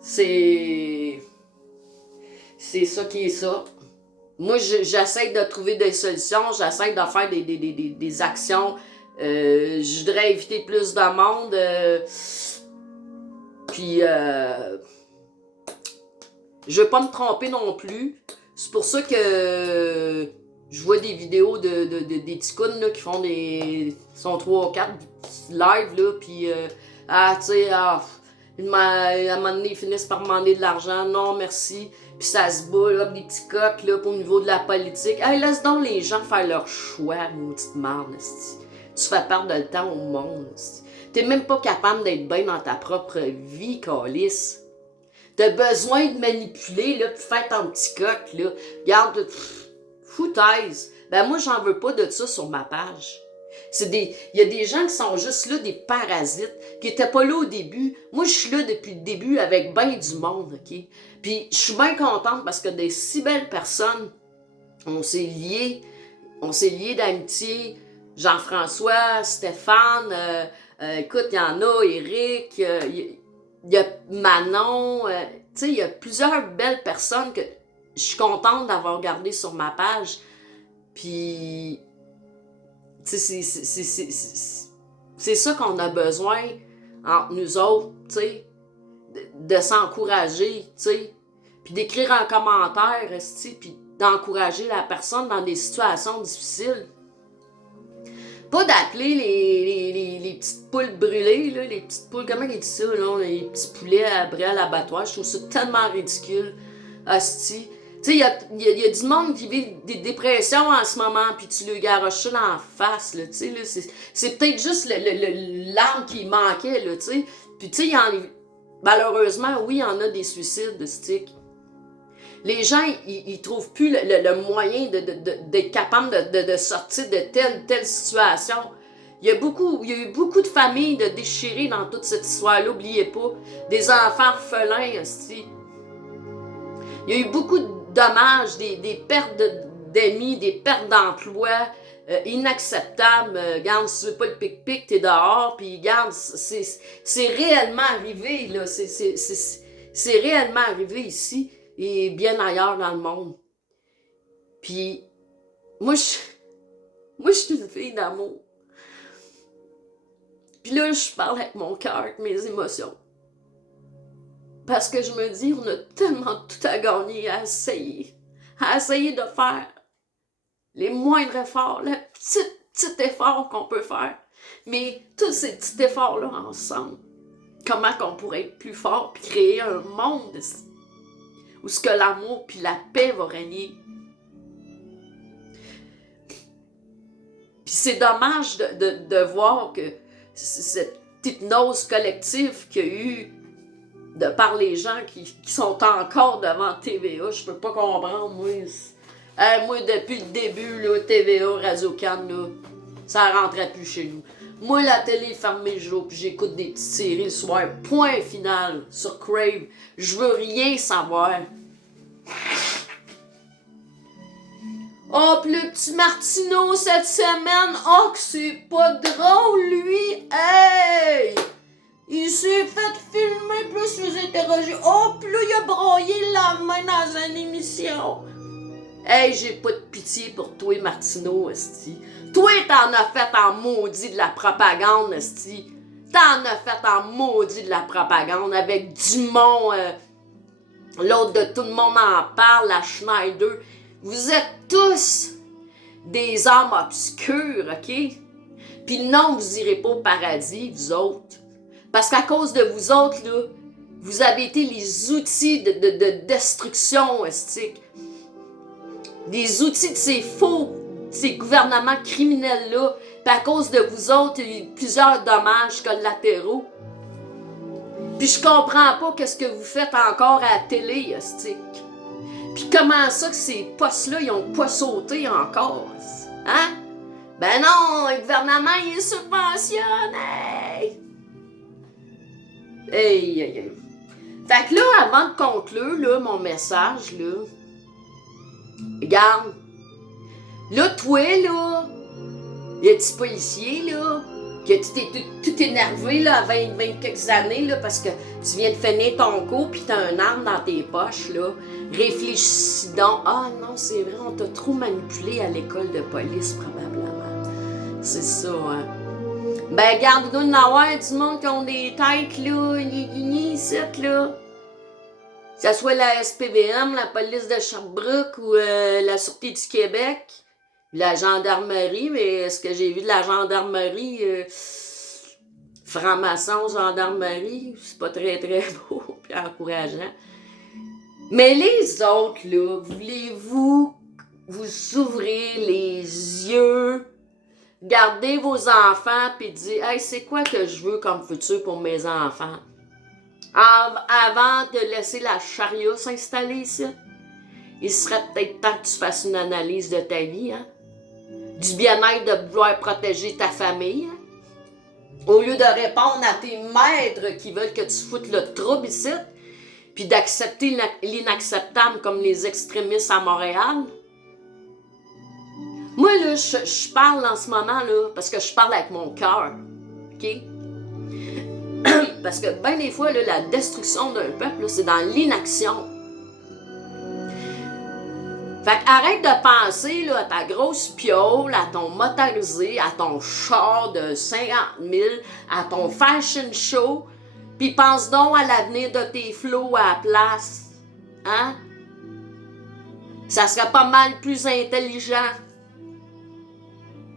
C'est ça qui est ça. Moi, j'essaie de trouver des solutions, j'essaie de faire des actions. Je voudrais éviter plus de monde. Puis... je veux pas me tromper non plus. C'est pour ça que je vois des vidéos des ticounes là, qui font des... sont 3 ou 4 live là, puis tu sais, à un moment donné, ils finissent par demander de l'argent. Non, merci. Puis ça se bat, là, des petits coqs, là, au niveau de la politique. Hey, laisse donc les gens faire leur choix, maudite merde, tu fais perdre le temps au monde, t'es même pas capable d'être bien dans ta propre vie, câlisse. T'as besoin de manipuler, là, puis faire ton petit coq, là. Regarde, foutaise. Ben moi, j'en veux pas de ça sur ma page. Il y a des gens qui sont juste là, des parasites, qui étaient pas là au début. Moi, je suis là depuis le début avec ben du monde, OK? Puis je suis bien contente parce que des si belles personnes, on s'est liés d'amitié. Jean-François, Stéphane, écoute, il y en a, Eric, il y a Manon, tu sais, il y a plusieurs belles personnes que je suis contente d'avoir gardées sur ma page. Puis, tu sais, c'est ça qu'on a besoin entre nous autres, tu sais, de s'encourager, tu sais, puis d'écrire un commentaire, puis d'encourager la personne dans des situations difficiles. Pas d'appeler les petites poules brûlées, là, les petites poules, comment ils disent ça, là, les petits poulets brûlés à l'abattoir. Je trouve ça tellement ridicule. Hostie. Tu sais, il y a du monde qui vit des dépressions en ce moment, puis tu lui garoches ça dans la face, là, tu sais, là, c'est peut-être juste l'arme qui manquait, là, tu sais. Puis tu sais, malheureusement, oui, il y en a des suicides de stick. Les gens, ils trouvent plus le moyen d'être capable de sortir de telle situation. Il y a eu beaucoup de familles de déchirées dans toute cette histoire-là, n'oubliez pas. Des enfants orphelins aussi. Il y a eu beaucoup de dommages, des pertes d'amis, des pertes d'emplois inacceptables. Regarde, si tu veux pas le pic-pic, t'es dehors, puis regarde, c'est réellement arrivé, là. C'est réellement arrivé ici et bien ailleurs dans le monde. Puis, moi, je suis une fille d'amour. Puis là, je parle avec mon cœur, avec mes émotions. Parce que je me dis, on a tellement tout à gagner à essayer de faire les moindres efforts, le petit effort qu'on peut faire. Mais tous ces petits efforts-là ensemble, comment qu'on pourrait être plus fort puis créer un monde où ce que l'amour puis la paix va régner. Puis c'est dommage de voir que cette hypnose collective qu'il y a eu de par les gens qui sont encore devant TVA, je peux pas comprendre, moi. Moi, depuis le début, là, TVA, Radio-Can, là, ça rentrait plus chez nous. Moi, la télé est fermée le jour, puis j'écoute des petites séries le soir. Point final sur Crave. Je veux rien savoir. Oh, pis le petit Martineau cette semaine, oh que c'est pas drôle, lui! Hey! Il s'est fait filmer, plus je les interroger. Oh, pis là, il a broyé la main dans une émission. Hey, j'ai pas de pitié pour toi, Martineau, esti. Toi, t'en as fait en maudit de la propagande, esti. T'en as fait en maudit de la propagande avec Dumont, l'autre de Tout le monde en parle, la Schneider. Vous êtes tous des âmes obscures, OK? Puis non, vous irez pas au paradis, vous autres. Parce qu'à cause de vous autres, là, vous avez été les outils de destruction, estique. Des outils de ces gouvernements criminels-là. Puis à cause de vous autres, il y a eu plusieurs dommages collatéraux. Puis je comprends pas qu'est-ce que vous faites encore à la télé, estique. Puis comment ça que ces postes-là, ils ont pas sauté encore? Hein? Ben non, le gouvernement, il subventionne! Hey! Fait que là, avant de conclure, là, mon message, là, regarde, là, toi, là, le petit policier, là, que tu t'es tout énervé, là, à 20 quelques années, là, parce que tu viens de finir ton cours pis t'as un arme dans tes poches, là. Réfléchis donc. Ah non, c'est vrai, on t'a trop manipulé à l'école de police, probablement. C'est ça, hein. Ben, regarde, il doit y en avoir du monde qui ont des têtes, là, ici, là. Que ce soit la SPVM, la police de Sherbrooke ou la Sûreté du Québec. La gendarmerie, mais ce que j'ai vu de la gendarmerie, franc-maçon, gendarmerie, c'est pas très très beau et encourageant. Mais les autres, là, voulez-vous vous ouvrir les yeux, garder vos enfants puis dire « Hey, c'est quoi que je veux comme futur pour mes enfants? » Avant de laisser la charia s'installer ici, il serait peut-être temps que tu fasses une analyse de ta vie, hein? Du bien-être de vouloir protéger ta famille, hein? Au lieu de répondre à tes maîtres qui veulent que tu foutes le trouble ici, puis d'accepter l'inacceptable comme les extrémistes à Montréal. Moi, là, je parle en ce moment, là, parce que je parle avec mon cœur, OK? Parce que bien des fois, là, la destruction d'un peuple, là, c'est dans l'inaction. Fait qu'arrête de penser là, à ta grosse piole, à ton motorisé, à ton char de 50 000, à ton fashion show, puis pense donc à l'avenir de tes flots à la place. Hein? Ça serait pas mal plus intelligent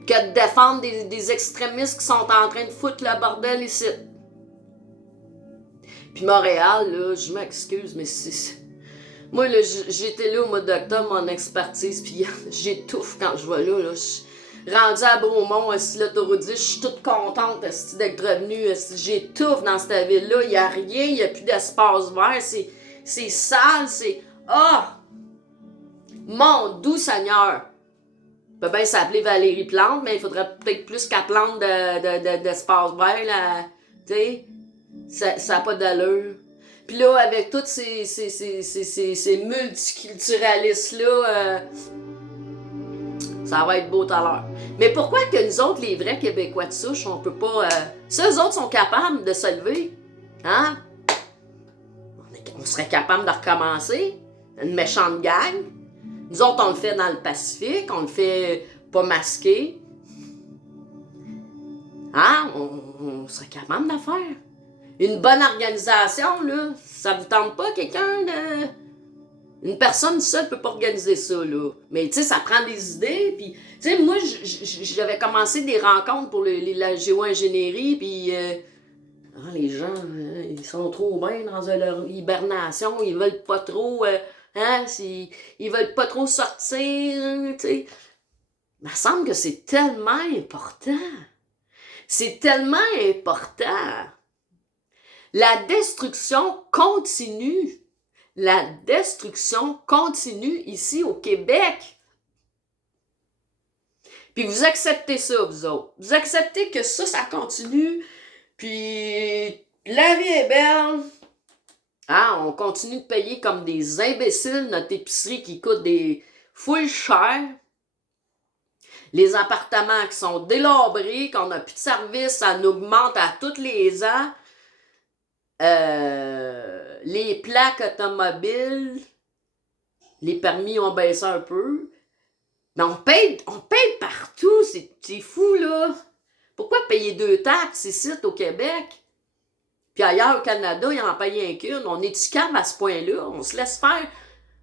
que de défendre des extrémistes qui sont en train de foutre le bordel ici. Puis Montréal, là, je m'excuse, mais c'est... Moi, là, j'étais là au mois d'octobre, mon expertise, puis j'étouffe quand je vais là. rendu à Beaumont, si l'autoroute 10, je suis toute contente d'être revenue. J'étouffe dans cette ville-là. Il n'y a rien, il n'y a plus d'espace vert. C'est sale, c'est... Ah! Mon doux Seigneur! peut bien s'appeler Valérie Plante, mais il faudrait peut-être plus qu'elle plante d'espace vert, là. Tu sais, ça n'a pas d'allure. Puis là, avec tous ces multiculturalistes-là, ça va être beau tout à l'heure. Mais pourquoi que nous autres, les vrais Québécois de souche, on peut pas... si eux autres sont capables de se lever, hein? On serait capable de recommencer. Une méchante gang. Nous autres, on le fait dans le Pacifique, on le fait pas masqué. Hein? On serait capable de le faire. Une bonne organisation, là, ça vous tente pas, quelqu'un de... Une personne seule peut pas organiser ça, là. Mais, tu sais, ça prend des idées, puis... Tu sais, moi, j'avais commencé des rencontres pour la géo-ingénierie, puis... les gens, ils sont trop bien dans leur hibernation, ils veulent pas trop... ils veulent pas trop sortir, tu sais. Il me semble que c'est tellement important. C'est tellement important. La destruction continue. La destruction continue ici au Québec. Puis vous acceptez ça, vous autres. Vous acceptez que ça continue. Puis la vie est belle. Ah, on continue de payer comme des imbéciles notre épicerie qui coûte des foules chères. Les appartements qui sont délabrés, qu'on n'a plus de service, ça augmente à tous les ans. Les plaques automobiles, les permis ont baissé un peu. Mais on paye partout, c'est fou, là. Pourquoi payer 2 taxes ici au Québec? Puis ailleurs au Canada, ils en payent un qu'une. On est-tu calme à ce point-là? On se laisse faire.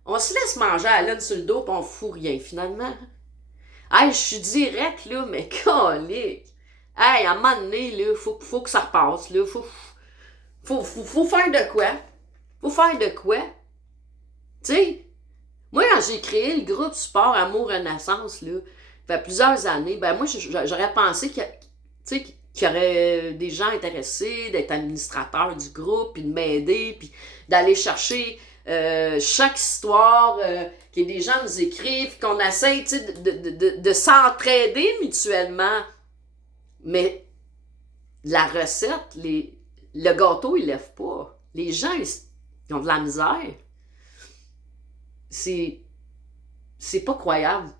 On se laisse manger à la laine sur le dos, puis on fout rien, finalement. Hey, je suis direct, là, mais colique. Hey, à un moment donné, là, faut que ça repasse, là. Faut faire de quoi? Faut faire de quoi? Tu sais, moi, quand j'ai créé le groupe Support Amour Renaissance, là, il y a plusieurs années, ben moi, j'aurais pensé qu'il y aurait des gens intéressés d'être administrateurs du groupe, puis de m'aider, puis d'aller chercher chaque histoire, que des gens nous écrivent, qu'on essaye, tu sais, de s'entraider mutuellement. Mais la recette, le gâteau, il lève pas. Les gens, ils ont de la misère. C'est pas croyable.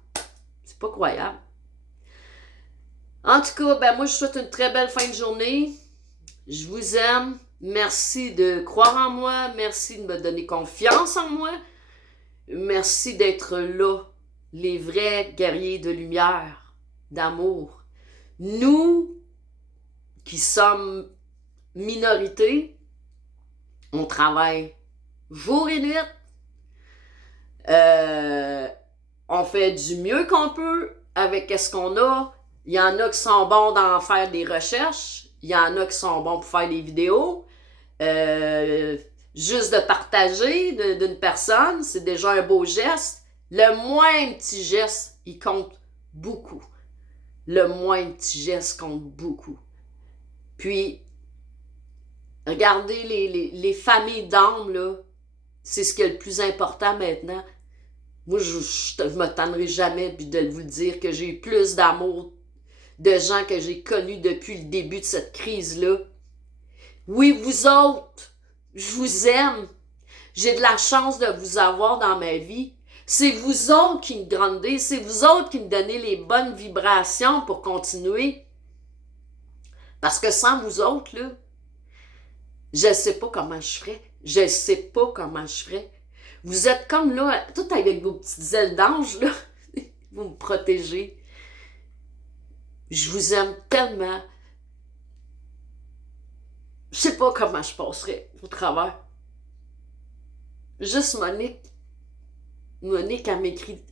C'est pas croyable. En tout cas, ben moi, je vous souhaite une très belle fin de journée. Je vous aime. Merci de croire en moi. Merci de me donner confiance en moi. Merci d'être là. Les vrais guerriers de lumière, d'amour. Nous, qui sommes minorité, on travaille jour et nuit. On fait du mieux qu'on peut avec ce qu'on a. Il y en a qui sont bons d'en faire des recherches. Il y en a qui sont bons pour faire des vidéos. Juste de partager d'une personne, c'est déjà un beau geste. Le moindre petit geste, il compte beaucoup. Le moindre petit geste compte beaucoup. Puis, regardez les familles d'âmes, là, c'est ce qui est le plus important maintenant. Moi, je me tannerai jamais de vous le dire que j'ai eu plus d'amour de gens que j'ai connus depuis le début de cette crise-là. Oui, vous autres, je vous aime. J'ai de la chance de vous avoir dans ma vie. C'est vous autres qui me grandez, c'est vous autres qui me donnez les bonnes vibrations pour continuer. Parce que sans vous autres, là, je ne sais pas comment je ferais. Je ne sais pas comment je ferais. Vous êtes comme là, tout avec vos petites ailes d'ange, là. Vous me protégez. Je vous aime tellement. Je sais pas comment je passerais au travers. Juste Monique. Monique, elle m'écrit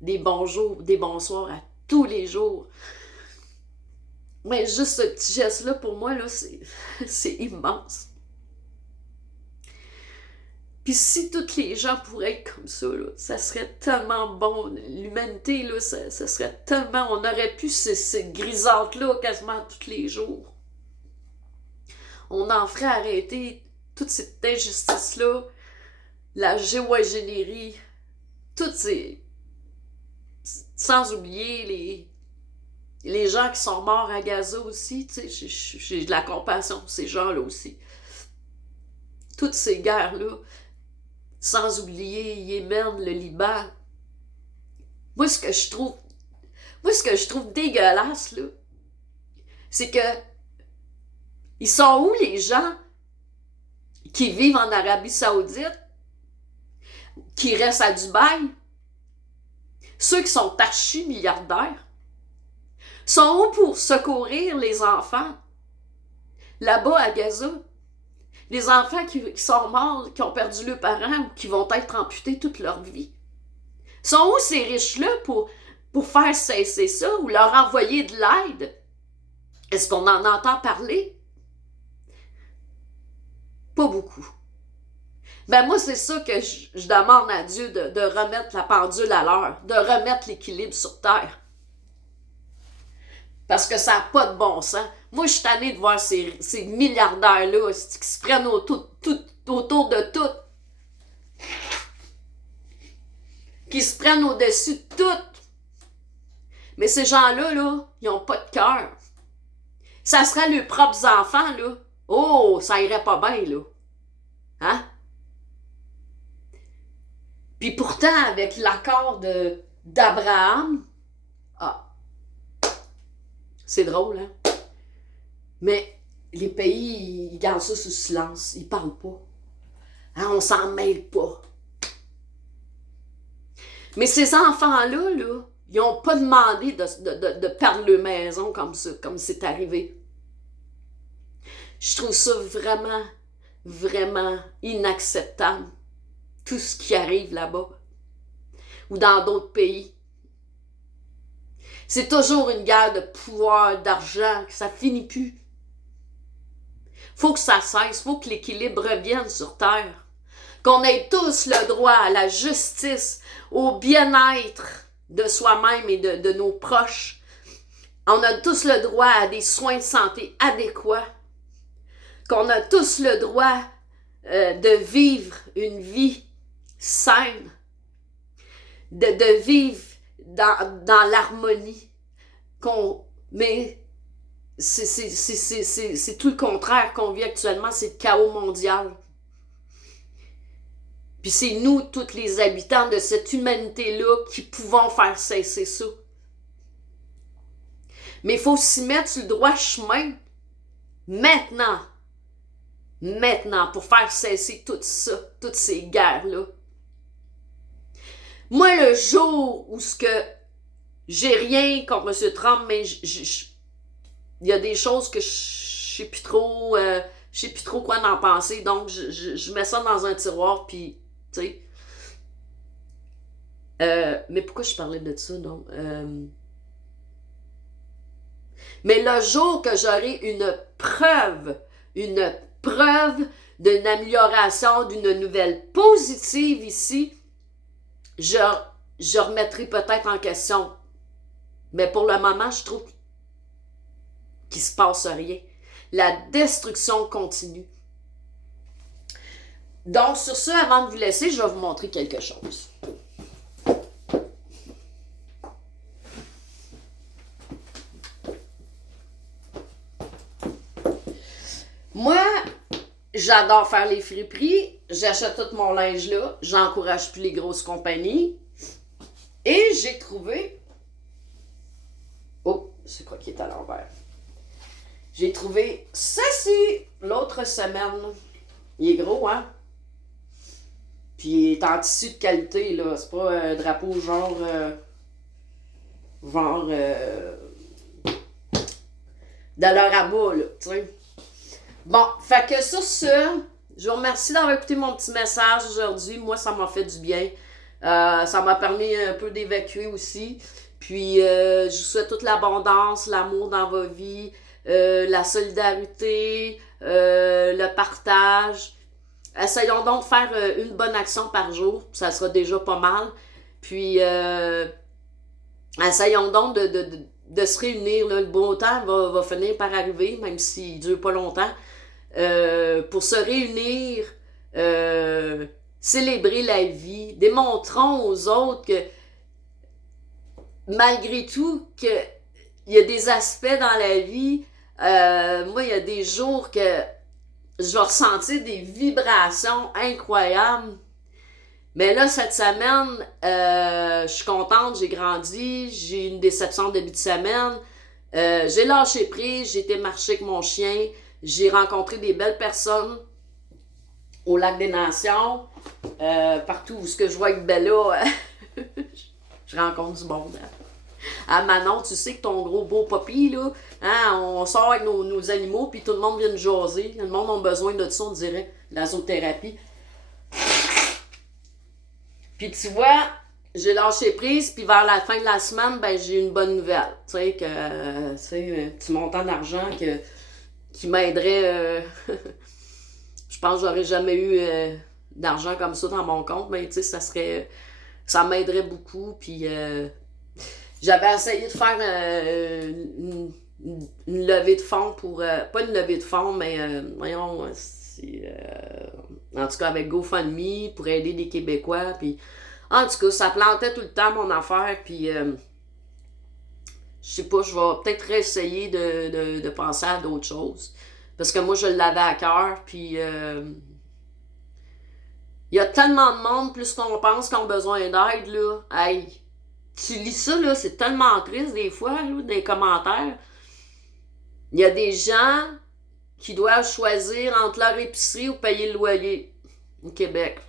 des bonjours, des bonsoirs à tous les jours. Mais juste ce petit geste-là, pour moi, là, c'est immense. Puis si tous les gens pourraient être comme ça, là, ça serait tellement bon. L'humanité, là, ça serait tellement... On aurait pu ces grisâtres-là quasiment tous les jours. On en ferait arrêter toute cette injustice-là, la géo-ingénierie, toutes ces... Sans oublier les gens qui sont morts à Gaza aussi, tu sais, j'ai de la compassion pour ces gens-là aussi. Toutes ces guerres-là, sans oublier Yémen, le Liban. Moi, ce que je trouve dégueulasse, là, c'est que ils sont où les gens qui vivent en Arabie Saoudite, qui restent à Dubaï, ceux qui sont archi-milliardaires, sont où pour secourir les enfants là-bas à Gaza? Les enfants qui sont morts, qui ont perdu leurs parents ou qui vont être amputés toute leur vie. Sont où ces riches-là pour faire cesser ça ou leur envoyer de l'aide? Est-ce qu'on en entend parler? Pas beaucoup. Ben moi, c'est ça que je demande à Dieu de remettre la pendule à l'heure, de remettre l'équilibre sur terre. Parce que ça n'a pas de bon sens. Moi, je suis tannée de voir ces milliardaires-là qui se prennent autour de tout. Qui se prennent au-dessus de tout. Mais ces gens-là, là, ils n'ont pas de cœur. Ça serait leurs propres enfants, là. Oh, ça irait pas bien, là. Hein? Puis pourtant, avec l'accord d'Abraham, c'est drôle, hein? Mais les pays, ils gardent ça sous silence. Ils parlent pas. Hein, on s'en mêle pas. Mais ces enfants-là, là, ils n'ont pas demandé de perdre leur maison comme ça, comme c'est arrivé. Je trouve ça vraiment, vraiment inacceptable. Tout ce qui arrive là-bas. Ou dans d'autres pays. C'est toujours une guerre de pouvoir, d'argent, que ça finit plus. Faut que ça cesse, faut que l'équilibre revienne sur terre. Qu'on ait tous le droit à la justice, au bien-être de soi-même et de nos proches. On a tous le droit à des soins de santé adéquats. Qu'on a tous le droit de vivre une vie saine. De vivre dans l'harmonie. Mais c'est tout le contraire qu'on vit actuellement, c'est le chaos mondial. Puis c'est nous, tous les habitants de cette humanité-là, qui pouvons faire cesser ça. Mais il faut s'y mettre sur le droit chemin, maintenant, pour faire cesser tout ça, toutes ces guerres-là. Moi, le jour où j'ai rien contre M. Trump, mais il y a des choses que je sais plus trop quoi en penser, donc je mets ça dans un tiroir, puis, tu sais. Mais pourquoi je parlais de ça, donc? Mais le jour que j'aurai une preuve d'une amélioration, d'une nouvelle positive ici, je remettrai peut-être en question. Mais pour le moment, je trouve qu'il ne se passe rien. La destruction continue. Donc, sur ce, avant de vous laisser, je vais vous montrer quelque chose. Moi, j'adore faire les friperies. J'achète tout mon linge là. J'encourage plus les grosses compagnies. Et j'ai trouvé... Oh, c'est quoi qui est à l'envers? J'ai trouvé ceci l'autre semaine. Il est gros, hein? Puis il est en tissu de qualité, là. C'est pas un drapeau genre de leur abat, là, tu sais. Bon, fait que sur ce, je vous remercie d'avoir écouté mon petit message aujourd'hui. Moi, ça m'a fait du bien. Ça m'a permis un peu d'évacuer aussi. Puis, je vous souhaite toute l'abondance, l'amour dans vos vies, la solidarité, le partage. essayons donc de faire une bonne action par jour. Ça sera déjà pas mal. Puis, essayons donc de se réunir. Là. Le beau temps va finir par arriver, même s'il ne dure pas longtemps. Pour se réunir, célébrer la vie. Démontrons aux autres que, malgré tout, qu'il y a des aspects dans la vie. Moi, il y a des jours que je vais ressentir des vibrations incroyables. Mais là, cette semaine, je suis contente, j'ai grandi, j'ai eu une déception de début de semaine. J'ai lâché prise, j'ai été marcher avec mon chien, j'ai rencontré des belles personnes au Lac des Nations. Partout où ce que je vois avec Bella, je rencontre du monde. Ah Manon, tu sais que ton gros beau papy, là, hein, on sort avec nos animaux, puis tout le monde vient de jaser. Le monde a besoin de ça, on dirait, la zoothérapie. Puis tu vois, j'ai lâché prise, puis vers la fin de la semaine, ben j'ai une bonne nouvelle. Tu sais, que un petit montant d'argent qui m'aiderait. Je pense que j'aurais jamais eu d'argent comme ça dans mon compte, mais tu sais, ça m'aiderait beaucoup. Puis j'avais essayé de faire une levée de fonds pour. Pas une levée de fonds, mais voyons. En tout cas avec GoFundMe pour aider les Québécois. Puis, en tout cas, ça plantait tout le temps mon affaire. Puis, je sais pas, je vais peut-être réessayer de penser à d'autres choses. Parce que moi, je l'avais à cœur. Puis, il y a tellement de monde, plus qu'on pense, qui ont besoin d'aide. Là. Hey, tu lis ça, là, c'est tellement triste des fois, là, dans les commentaires. Il y a des gens qui doivent choisir entre leur épicerie ou payer le loyer au Québec.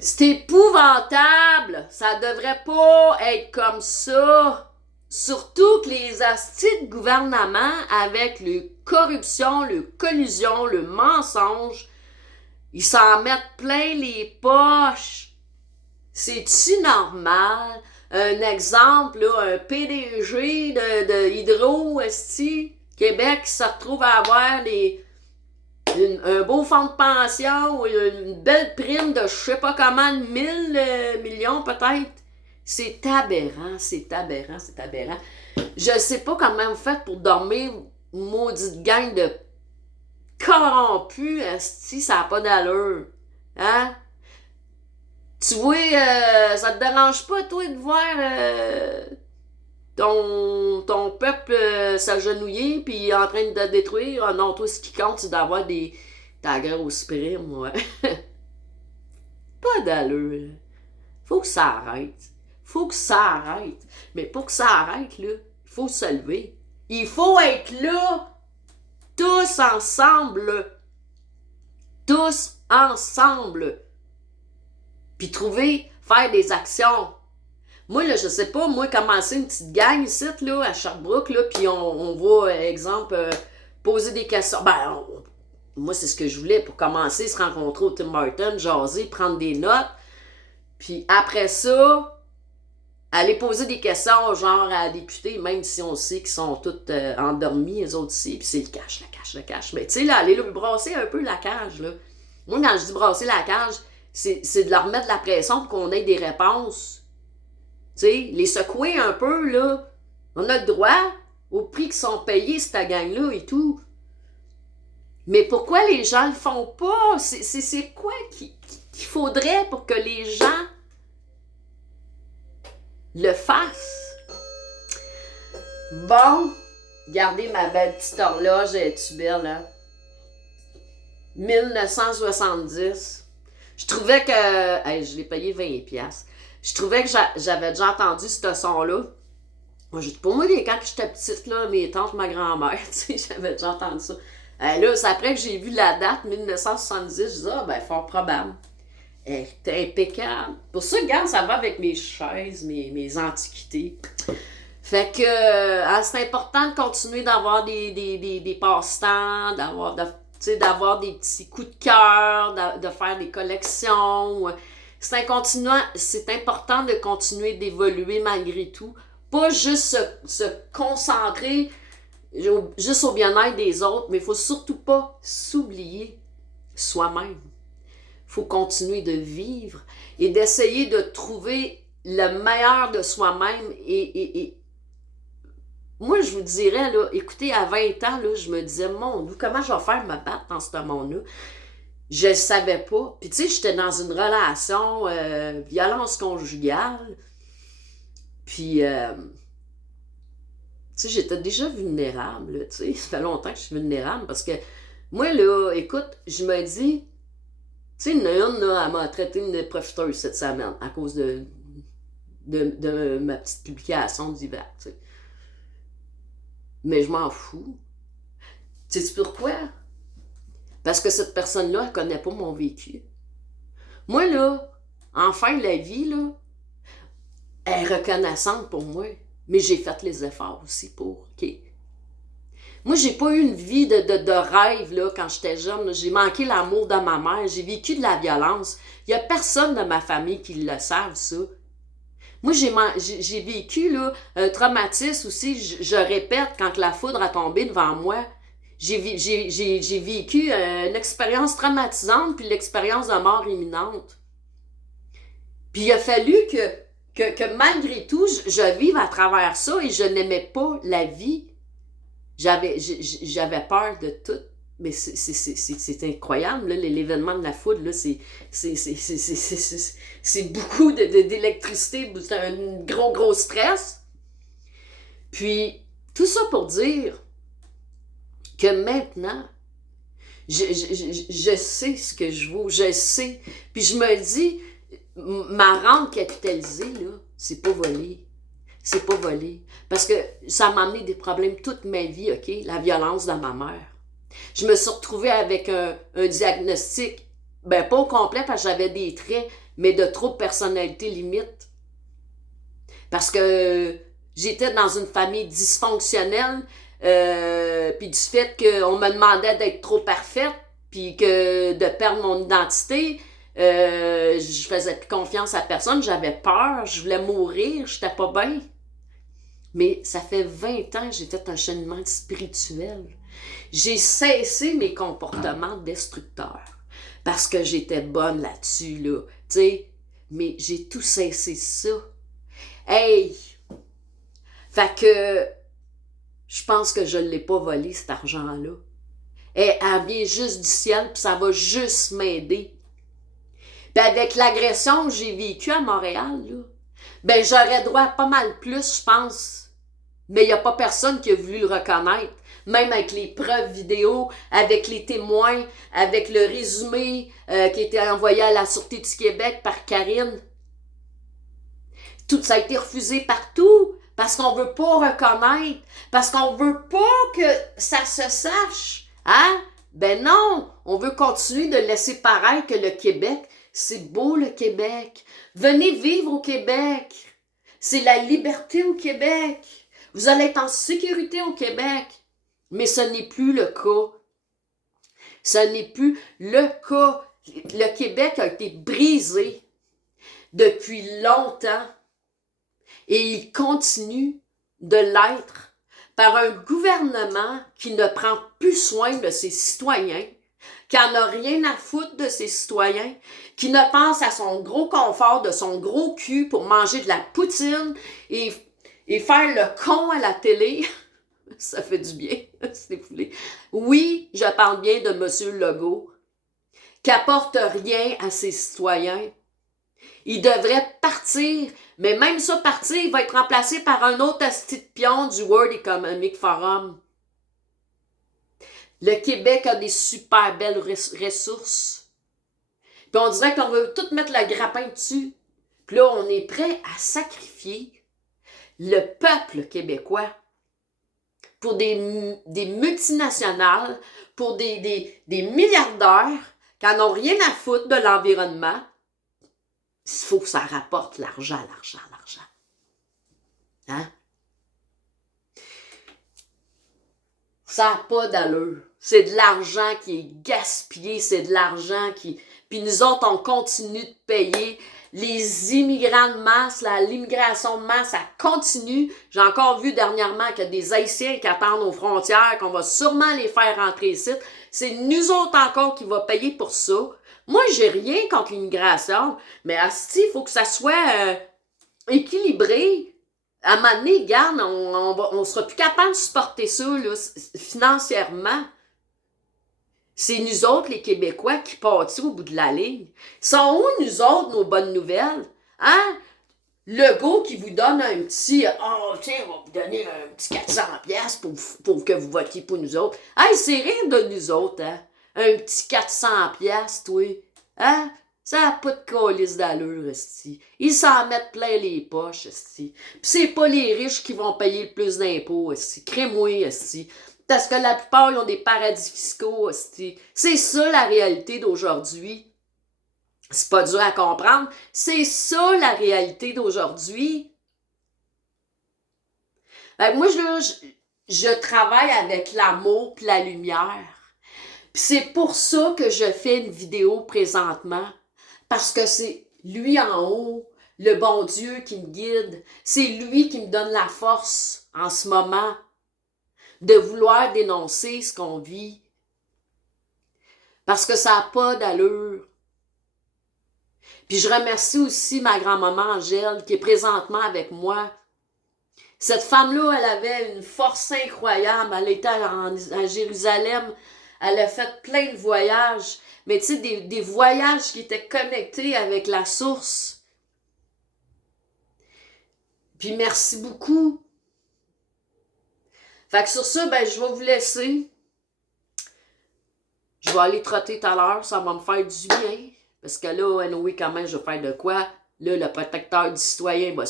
C'est épouvantable! Ça devrait pas être comme ça. Surtout que les astis de gouvernement, avec le corruption, le collusion, le mensonge, ils s'en mettent plein les poches. C'est-tu normal? Un exemple, là, un PDG de Hydro, Québec, qui se retrouve à avoir un beau fonds de pension, une belle prime de je sais pas comment, 1000 millions peut-être. C'est aberrant, c'est aberrant, c'est aberrant. Je sais pas comment vous faites pour dormir, maudite gang de corrompus, ça n'a pas d'allure. Hein? Tu vois, ça te dérange pas, toi, de voir ton peuple s'agenouiller puis en train de te détruire? Ah non, toi, ce qui compte, c'est d'avoir ta grosse prime, ouais. Pas d'allure. Faut que ça arrête. Faut que ça arrête. Mais pour que ça arrête, là, il faut se lever. Il faut être là, tous ensemble. Tous ensemble. Puis faire des actions. Moi, là, je sais pas, commencer une petite gang ici, là, à Sherbrooke, là, puis on va, exemple, poser des questions. Moi, c'est ce que je voulais pour commencer, se rencontrer au Tim Hortons, jaser, prendre des notes. Puis après ça, aller poser des questions, genre à la députée, même si on sait qu'ils sont tous endormis, les autres ici, puis c'est le cash. Mais tu sais, là, aller là, brasser un peu la cage, là. Moi, quand je dis brasser la cage, c'est de leur mettre de la pression pour qu'on ait des réponses. Tu sais, les secouer un peu, là. On a le droit au prix qu'ils sont payés, cette gang-là et tout. Mais pourquoi les gens le font pas? C'est quoi qu'il faudrait pour que les gens le fassent? Bon, regardez ma belle petite horloge, elle est-tu belle, hein? 1970. Je trouvais que... je l'ai payé 20$. Je trouvais que j'avais déjà entendu ce son-là. Pour moi, quand j'étais petite, là, mes tantes, ma grand-mère, tu sais, j'avais déjà entendu ça. Là, c'est après que j'ai vu la date, 1970, je disais, fort probable. Elle était impeccable. Pour ça, regarde, ça va avec mes chaises, mes antiquités. Fait que c'est important de continuer d'avoir des passe-temps, d'avoir des petits coups de cœur, de faire des collections. C'est important de continuer d'évoluer malgré tout. Pas juste se concentrer juste au bien-être des autres, mais il ne faut surtout pas s'oublier soi-même. Il faut continuer de vivre et d'essayer de trouver le meilleur de soi-même. Et moi, je vous dirais, là, écoutez, à 20 ans, là, je me disais, mon Dieu, comment je vais faire me battre dans ce monde-là? Je ne savais pas. Puis tu sais, j'étais dans une relation, violence conjugale. Puis, tu sais, j'étais déjà vulnérable, là, tu sais. Ça fait longtemps que je suis vulnérable parce que moi, là, écoute, je me dis, tu sais, une, là, elle m'a traité de profiteuse cette semaine à cause de ma petite publication d'hiver, tu sais. Mais je m'en fous. Tu sais pourquoi? Parce que cette personne-là, elle ne connaît pas mon vécu. Moi, là, en fin de la vie, là, elle est reconnaissante pour moi. Mais j'ai fait les efforts aussi pour, OK? Moi, j'ai pas eu une vie de rêve, là, quand j'étais jeune. Là. J'ai manqué l'amour de ma mère. J'ai vécu de la violence. Il y a personne de ma famille qui le savent, ça. Moi, j'ai vécu, là, un traumatisme aussi. Je répète, quand la foudre a tombé devant moi, j'ai vécu une expérience traumatisante puis l'expérience de mort imminente. Puis il a fallu que malgré tout, je vive à travers ça et je n'aimais pas la vie. J'avais peur de tout. Mais c'est incroyable, là, l'événement de la foudre, là, c'est beaucoup d'électricité, c'est un gros stress. Puis, tout ça pour dire que maintenant, je sais ce que je vaux, je sais. Puis je me dis, ma rente capitalisée, là, c'est pas volé. C'est pas volé. Parce que ça m'a amené des problèmes toute ma vie, OK? La violence dans ma mère. Je me suis retrouvée avec un diagnostic, ben pas au complet parce que j'avais des traits, mais de troubles de personnalité limite. Parce que j'étais dans une famille dysfonctionnelle, puis du fait qu'on me demandait d'être trop parfaite, puis que de perdre mon identité, je faisais plus confiance à personne, j'avais peur, je voulais mourir, j'étais pas bien. Mais ça fait 20 ans que j'ai fait un cheminement spirituel. J'ai cessé mes comportements destructeurs parce que j'étais bonne là-dessus, là, tu sais. Mais j'ai tout cessé ça. Hey! Fait que je pense que je ne l'ai pas volé, cet argent-là. Elle vient juste du ciel, puis ça va juste m'aider. Puis avec l'agression que j'ai vécue à Montréal, là, ben j'aurais droit à pas mal plus, je pense. Mais il n'y a pas personne qui a voulu le reconnaître. Même avec les preuves vidéo, avec les témoins, avec le résumé qui a été envoyé à la Sûreté du Québec par Karine. Tout ça a été refusé partout parce qu'on veut pas reconnaître, parce qu'on veut pas que ça se sache. Hein? Ben non, on veut continuer de laisser paraître que le Québec, c'est beau le Québec. Venez vivre au Québec. C'est la liberté au Québec. Vous allez être en sécurité au Québec. Mais ce n'est plus le cas. Ce n'est plus le cas. Le Québec a été brisé depuis longtemps et il continue de l'être par un gouvernement qui ne prend plus soin de ses citoyens, qui n'en a rien à foutre de ses citoyens, qui ne pense à son gros confort, de son gros cul pour manger de la poutine et faire le con à la télé. Ça fait du bien, c'est foulé. Oui, je parle bien de M. Legault, qui apporte rien à ses citoyens. Il devrait partir, mais même ça, partir, il va être remplacé par un autre asti de pion du World Economic Forum. Le Québec a des super belles ressources. Puis on dirait qu'on veut tout mettre le grappin dessus. Puis là, on est prêt à sacrifier le peuple québécois pour des multinationales, pour des milliardaires qui n'en ont rien à foutre de l'environnement. Il faut que ça rapporte l'argent. Hein? Ça n'a pas d'allure. C'est de l'argent qui est gaspillé, c'est de l'argent qui... Puis nous autres, on continue de payer les immigrants de masse, l'immigration de masse, ça continue. J'ai encore vu dernièrement qu'il y a des Haïtiens qui attendent aux frontières, qu'on va sûrement les faire rentrer ici. C'est nous autres encore qui va payer pour ça. Moi, j'ai rien contre l'immigration, mais asti, il faut que ça soit équilibré. À un moment donné, regarde, on sera plus capable de supporter ça là, financièrement. C'est nous autres, les Québécois, qui pâtissent au bout de la ligne. Sont où, nous autres, nos bonnes nouvelles? Hein? Legault qui vous donne un petit « Oh, tiens, on va vous donner un petit 400$ pour que vous votiez pour nous autres. » Hey, c'est rire de nous autres, hein? Un petit 400$, toi. Hein? Ça n'a pas de calice d'allure, esti. Ils s'en mettent plein les poches, esti. Pis c'est pas les riches qui vont payer le plus d'impôts, esti. Crée-moi, esti. Parce que la plupart, ils ont des paradis fiscaux, esti. C'est ça, la réalité d'aujourd'hui. C'est pas dur à comprendre. C'est ça, la réalité d'aujourd'hui. Ben, moi, je travaille avec l'amour et la lumière. Puis c'est pour ça que je fais une vidéo présentement. Parce que c'est lui en haut, le bon Dieu qui me guide. C'est lui qui me donne la force en ce moment de vouloir dénoncer ce qu'on vit. Parce que ça n'a pas d'allure. Puis je remercie aussi ma grand-maman Angèle qui est présentement avec moi. Cette femme-là, elle avait une force incroyable. Elle était à Jérusalem. Elle a fait plein de voyages. Mais tu sais, des voyages qui étaient connectés avec la source. Puis merci beaucoup. Fait que sur ça, ben je vais vous laisser. Je vais aller trotter tout à l'heure. Ça va me faire du bien. Parce que là, anyway, quand même, je vais faire de quoi? Là, le protecteur du citoyen va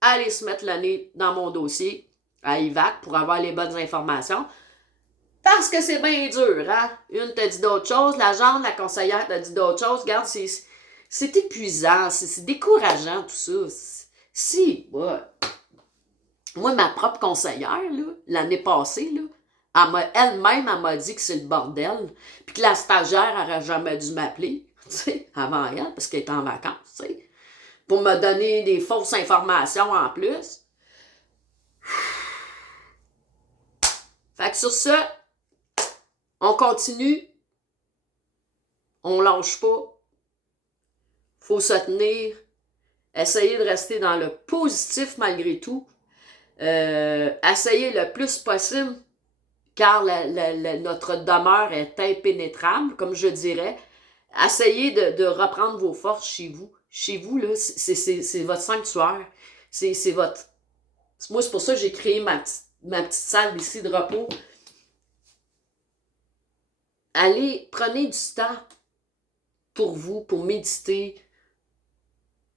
aller se mettre le nez dans mon dossier à IVAC pour avoir les bonnes informations. Parce que c'est bien dur, hein? Une t'a dit d'autres choses, l'agente, la conseillère t'a dit d'autres choses. Regarde, c'est épuisant, c'est décourageant tout ça. Si, ouais. Moi, ma propre conseillère, là, l'année passée, là, elle-même, elle m'a dit que c'est le bordel, puis que la stagiaire n'aurait jamais dû m'appeler, tu sais, avant elle, parce qu'elle était en vacances, tu sais, pour me donner des fausses informations en plus. Fait que sur ça, on continue, on lâche pas, faut se tenir, essayer de rester dans le positif malgré tout, essayer le plus possible, car notre demeure est impénétrable, comme je dirais. Essayez de reprendre vos forces chez vous. Chez vous, là, c'est votre sanctuaire. C'est votre... Moi, c'est pour ça que j'ai créé ma petite salle ici de repos. Allez, prenez du temps pour vous, pour méditer.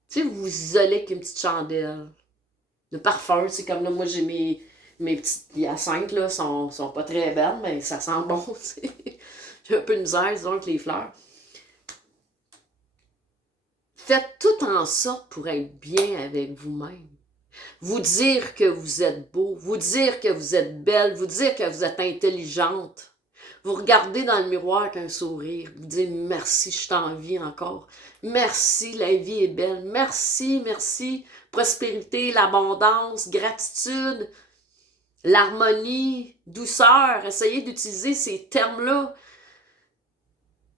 Tu sais, vous vous isolez avec une petite chandelle. Le parfum, c'est comme là, moi j'ai mes petites hyacinthes, là, sont pas très belles, mais ça sent bon, tu sais. J'ai un peu de misère, disons, avec les fleurs. Faites tout en sorte pour être bien avec vous-même. Vous dire que vous êtes beau, vous dire que vous êtes belle, vous dire que vous êtes intelligente. Vous regardez dans le miroir avec un sourire, vous dites merci, je t'en vie encore. Merci, la vie est belle. Merci, merci. Prospérité, l'abondance, gratitude, l'harmonie, douceur. Essayez d'utiliser ces termes-là.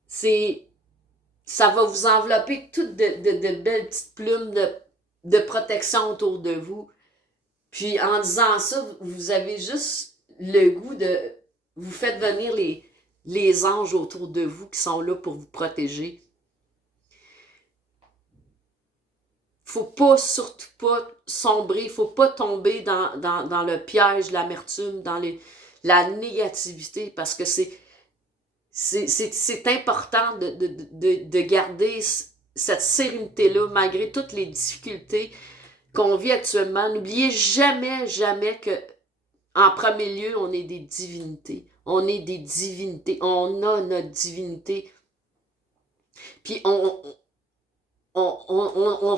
Ça va vous envelopper toutes de belles petites plumes de protection autour de vous. Puis en disant ça, vous avez juste le goût de... Vous faites venir les anges autour de vous qui sont là pour vous protéger. Faut pas, surtout pas sombrer, faut pas tomber dans le piège, l'amertume, dans la négativité, parce que c'est important de garder cette sérénité-là, malgré toutes les difficultés qu'on vit actuellement. N'oubliez jamais, jamais que en premier lieu, on est des divinités. On est des divinités. On a notre divinité. Puis on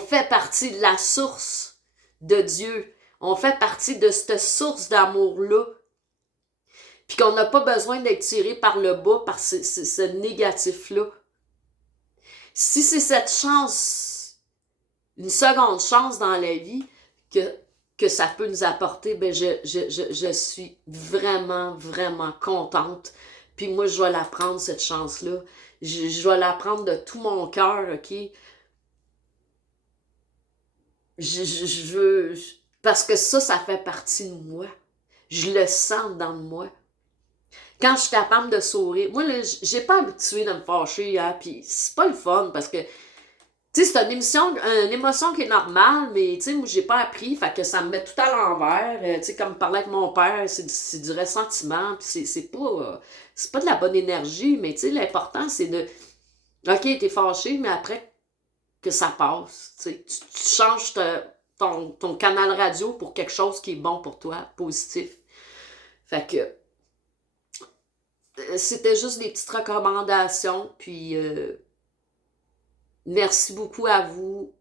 fait partie de la source de Dieu. On fait partie de cette source d'amour-là. Puis qu'on n'a pas besoin d'être tiré par le bas, par ce négatif-là. Si c'est cette chance une seconde chance dans la vie que ça peut nous apporter, ben je suis vraiment, vraiment contente. Puis moi, je vais la prendre, cette chance-là. Je vais la prendre de tout mon cœur, OK? Je veux... Parce que ça fait partie de moi. Je le sens dans moi. Quand je suis capable de sourire, moi, là, j'ai pas habitué de me fâcher, hein, puis c'est pas le fun, parce que, tu sais, c'est une émotion qui est normale, mais, tu sais, moi, j'ai pas appris, fait que ça me met tout à l'envers, tu sais, comme parler avec mon père, c'est du ressentiment, puis c'est pas de la bonne énergie, mais, tu sais, l'important, c'est de, OK, t'es fâché, mais après, que ça passe, tu sais, tu changes ton canal radio pour quelque chose qui est bon pour toi, positif. Fait que, c'était juste des petites recommandations, puis merci beaucoup à vous.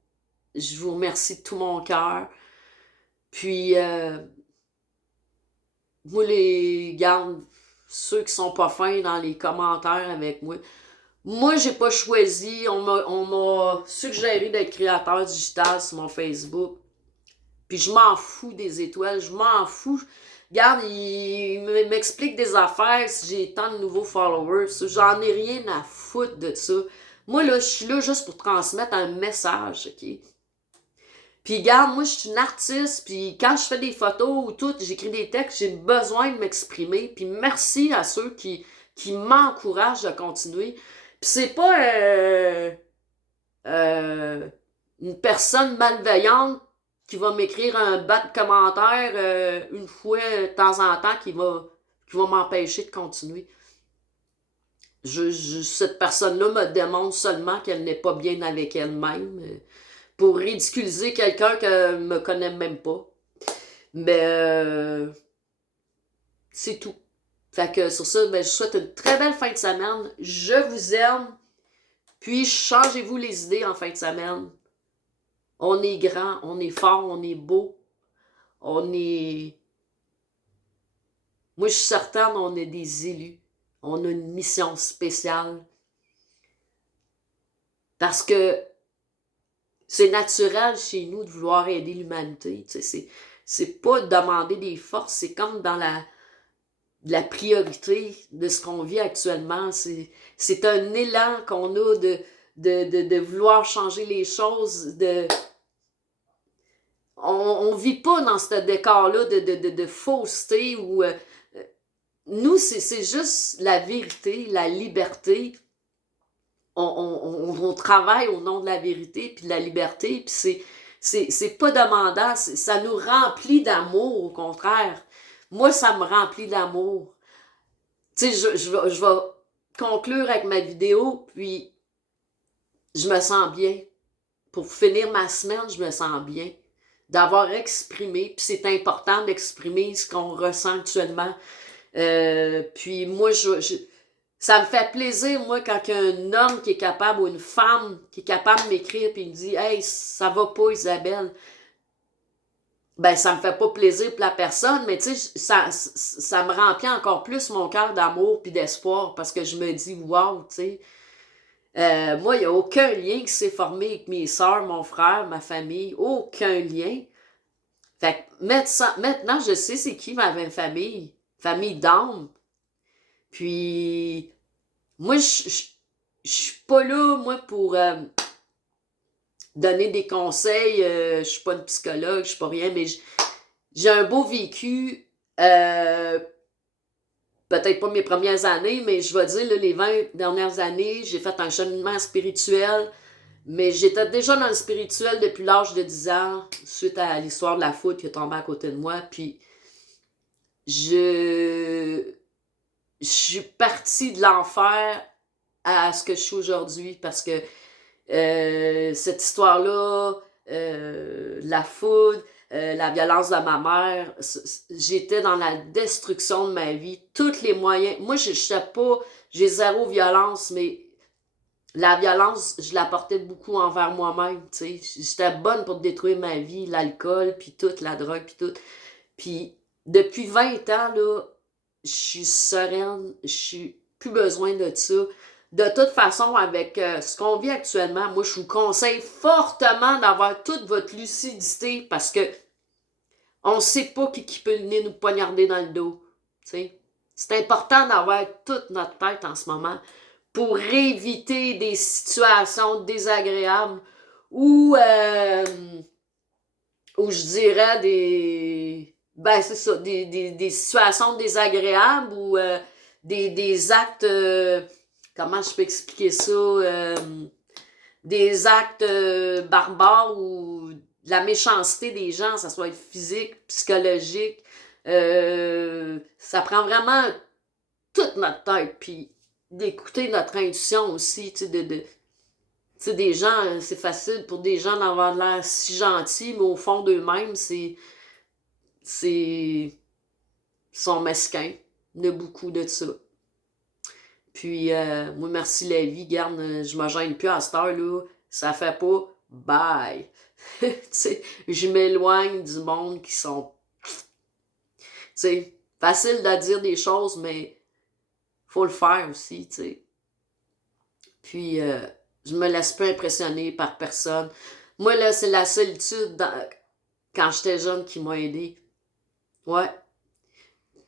Je vous remercie de tout mon cœur. Puis, moi, les gardes, ceux qui sont pas fins dans les commentaires avec moi, j'ai pas choisi. On m'a suggéré d'être créateur digital sur mon Facebook. Puis je m'en fous des étoiles, je m'en fous. Regarde, il m'explique des affaires si j'ai tant de nouveaux followers. J'en ai rien à foutre de ça. Moi, là, je suis là juste pour transmettre un message, OK? Puis regarde, moi, je suis une artiste, puis quand je fais des photos ou tout, j'écris des textes, j'ai besoin de m'exprimer. Puis merci à ceux qui m'encouragent à continuer. Puis c'est pas une personne malveillante qui va m'écrire un bas de commentaire une fois de temps en temps qui va m'empêcher de continuer. Cette personne-là me démontre seulement qu'elle n'est pas bien avec elle-même pour ridiculiser quelqu'un qu'elle me connaît même pas. Mais c'est tout. Fait que sur ça, ben, je vous souhaite une très belle fin de semaine. Je vous aime. Puis changez-vous les idées en fin de semaine. On est grand, on est fort, on est beau. On est... Moi, je suis certaine qu'on est des élus. On a une mission spéciale. Parce que c'est naturel chez nous de vouloir aider l'humanité. C'est pas demander des forces, c'est comme dans la priorité de ce qu'on vit actuellement. C'est un élan qu'on a de vouloir changer les choses. On vit pas dans ce décor-là de fausseté ou... nous, c'est juste la vérité, la liberté. On travaille au nom de la vérité puis de la liberté, puis c'est pas demandant, ça nous remplit d'amour, au contraire. Moi, ça me remplit d'amour. Tu sais, je vais conclure avec ma vidéo, puis je me sens bien. Pour finir ma semaine, je me sens bien. D'avoir exprimé, puis c'est important d'exprimer ce qu'on ressent actuellement. Puis moi, ça me fait plaisir, moi, quand il y a un homme qui est capable, ou une femme qui est capable de m'écrire, puis il me dit « Hey, ça va pas, Isabelle », ben ça me fait pas plaisir pour la personne, mais tu sais, ça me remplit encore plus mon cœur d'amour puis d'espoir, parce que je me dis « Wow », tu sais, moi, il n'y a aucun lien qui s'est formé avec mes soeurs, mon frère, ma famille, aucun lien. Fait que maintenant, je sais c'est qui ma famille d'âme. Puis, moi, je suis pas là, moi, pour donner des conseils. Je suis pas une psychologue, je suis pas rien, mais j'ai un beau vécu. Peut-être pas mes premières années, mais je vais dire, là, les 20 dernières années, j'ai fait un cheminement spirituel. Mais j'étais déjà dans le spirituel depuis l'âge de 10 ans, suite à l'histoire de la foudre qui est tombée à côté de moi. Puis, je suis partie de l'enfer à ce que je suis aujourd'hui, parce que cette histoire-là, la foudre, la violence de ma mère, j'étais dans la destruction de ma vie, tous les moyens. Moi, j'ai zéro violence, mais la violence, je la portais beaucoup envers moi-même, tu sais. J'étais bonne pour détruire ma vie, l'alcool, puis toute la drogue, puis tout. Puis, depuis 20 ans, là, je suis sereine, je suis plus besoin de ça, de toute façon, avec ce qu'on vit actuellement, moi, je vous conseille fortement d'avoir toute votre lucidité parce que on ne sait pas qui peut venir nous poignarder dans le dos. T'sais. C'est important d'avoir toute notre tête en ce moment pour éviter des situations désagréables ou je dirais c'est ça, des situations désagréables ou des actes, comment je peux expliquer ça, des actes barbares ou de la méchanceté des gens, ça soit physique, psychologique, ça prend vraiment toute notre tête, puis d'écouter notre intuition aussi, tu sais, des gens, c'est facile pour des gens d'avoir l'air si gentils, mais au fond d'eux-mêmes, ils sont mesquins. Il y en a beaucoup de ça. Puis, moi, merci la vie, garde, je me gêne plus à cette heure-là. Ça fait pas bye. Tu sais, je m'éloigne du monde qui sont... Tu sais, facile de dire des choses, mais faut le faire aussi, tu sais. Puis, je me laisse pas impressionner par personne. Moi, là, c'est la solitude quand j'étais jeune qui m'a aidé. Ouais.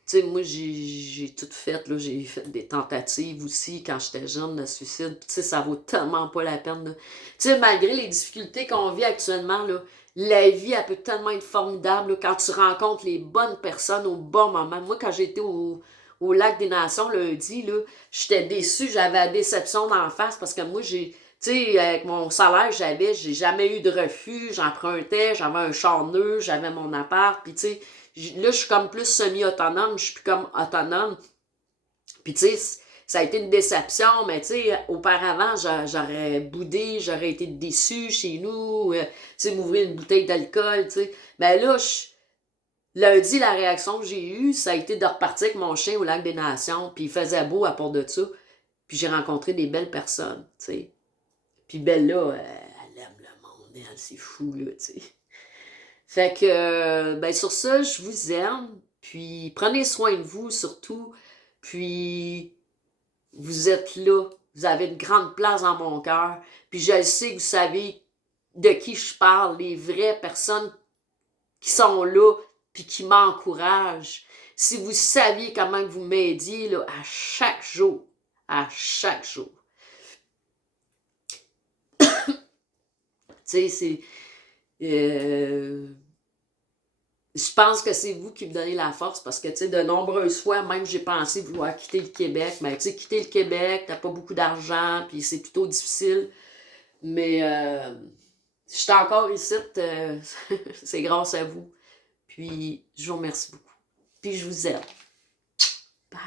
Tu sais, moi, j'ai tout fait, là. J'ai fait des tentatives aussi quand j'étais jeune de suicide. Tu sais, ça vaut tellement pas la peine, là. Tu sais, malgré les difficultés qu'on vit actuellement, là, la vie, elle peut tellement être formidable, là, quand tu rencontres les bonnes personnes au bon moment. Moi, quand j'étais au Lac des Nations lundi, là, j'étais déçue, j'avais la déception d'en face parce que moi, tu sais, avec mon salaire, j'ai jamais eu de refus, j'empruntais, j'avais un char neuf, j'avais mon appart, puis tu sais, là, je suis comme plus semi-autonome, je suis plus comme autonome. Puis, tu sais, ça a été une déception, mais tu sais, auparavant, j'aurais boudé, j'aurais été déçue chez nous, tu sais, m'ouvrir une bouteille d'alcool, tu sais. Mais là, lundi, la réaction que j'ai eue, ça a été de repartir avec mon chien au Lac des Nations, puis il faisait beau à part de ça. Puis j'ai rencontré des belles personnes, tu sais. Puis Belle, là, elle aime le monde, elle, c'est fou, là, tu sais. Fait que, ben sur ça, je vous aime. Puis prenez soin de vous surtout. Puis vous êtes là. Vous avez une grande place dans mon cœur. Puis je sais que vous savez de qui je parle. Les vraies personnes qui sont là puis qui m'encouragent. Si vous saviez comment vous m'aidiez là, à chaque jour. À chaque jour. Tu sais, c'est... je pense que c'est vous qui me donnez la force parce que, tu sais, de nombreuses fois, même j'ai pensé vouloir quitter le Québec. Mais, tu sais, quitter le Québec, t'as pas beaucoup d'argent, puis c'est plutôt difficile. Mais je suis encore ici, c'est grâce à vous. Puis, je vous remercie beaucoup. Puis, je vous aime. Bye.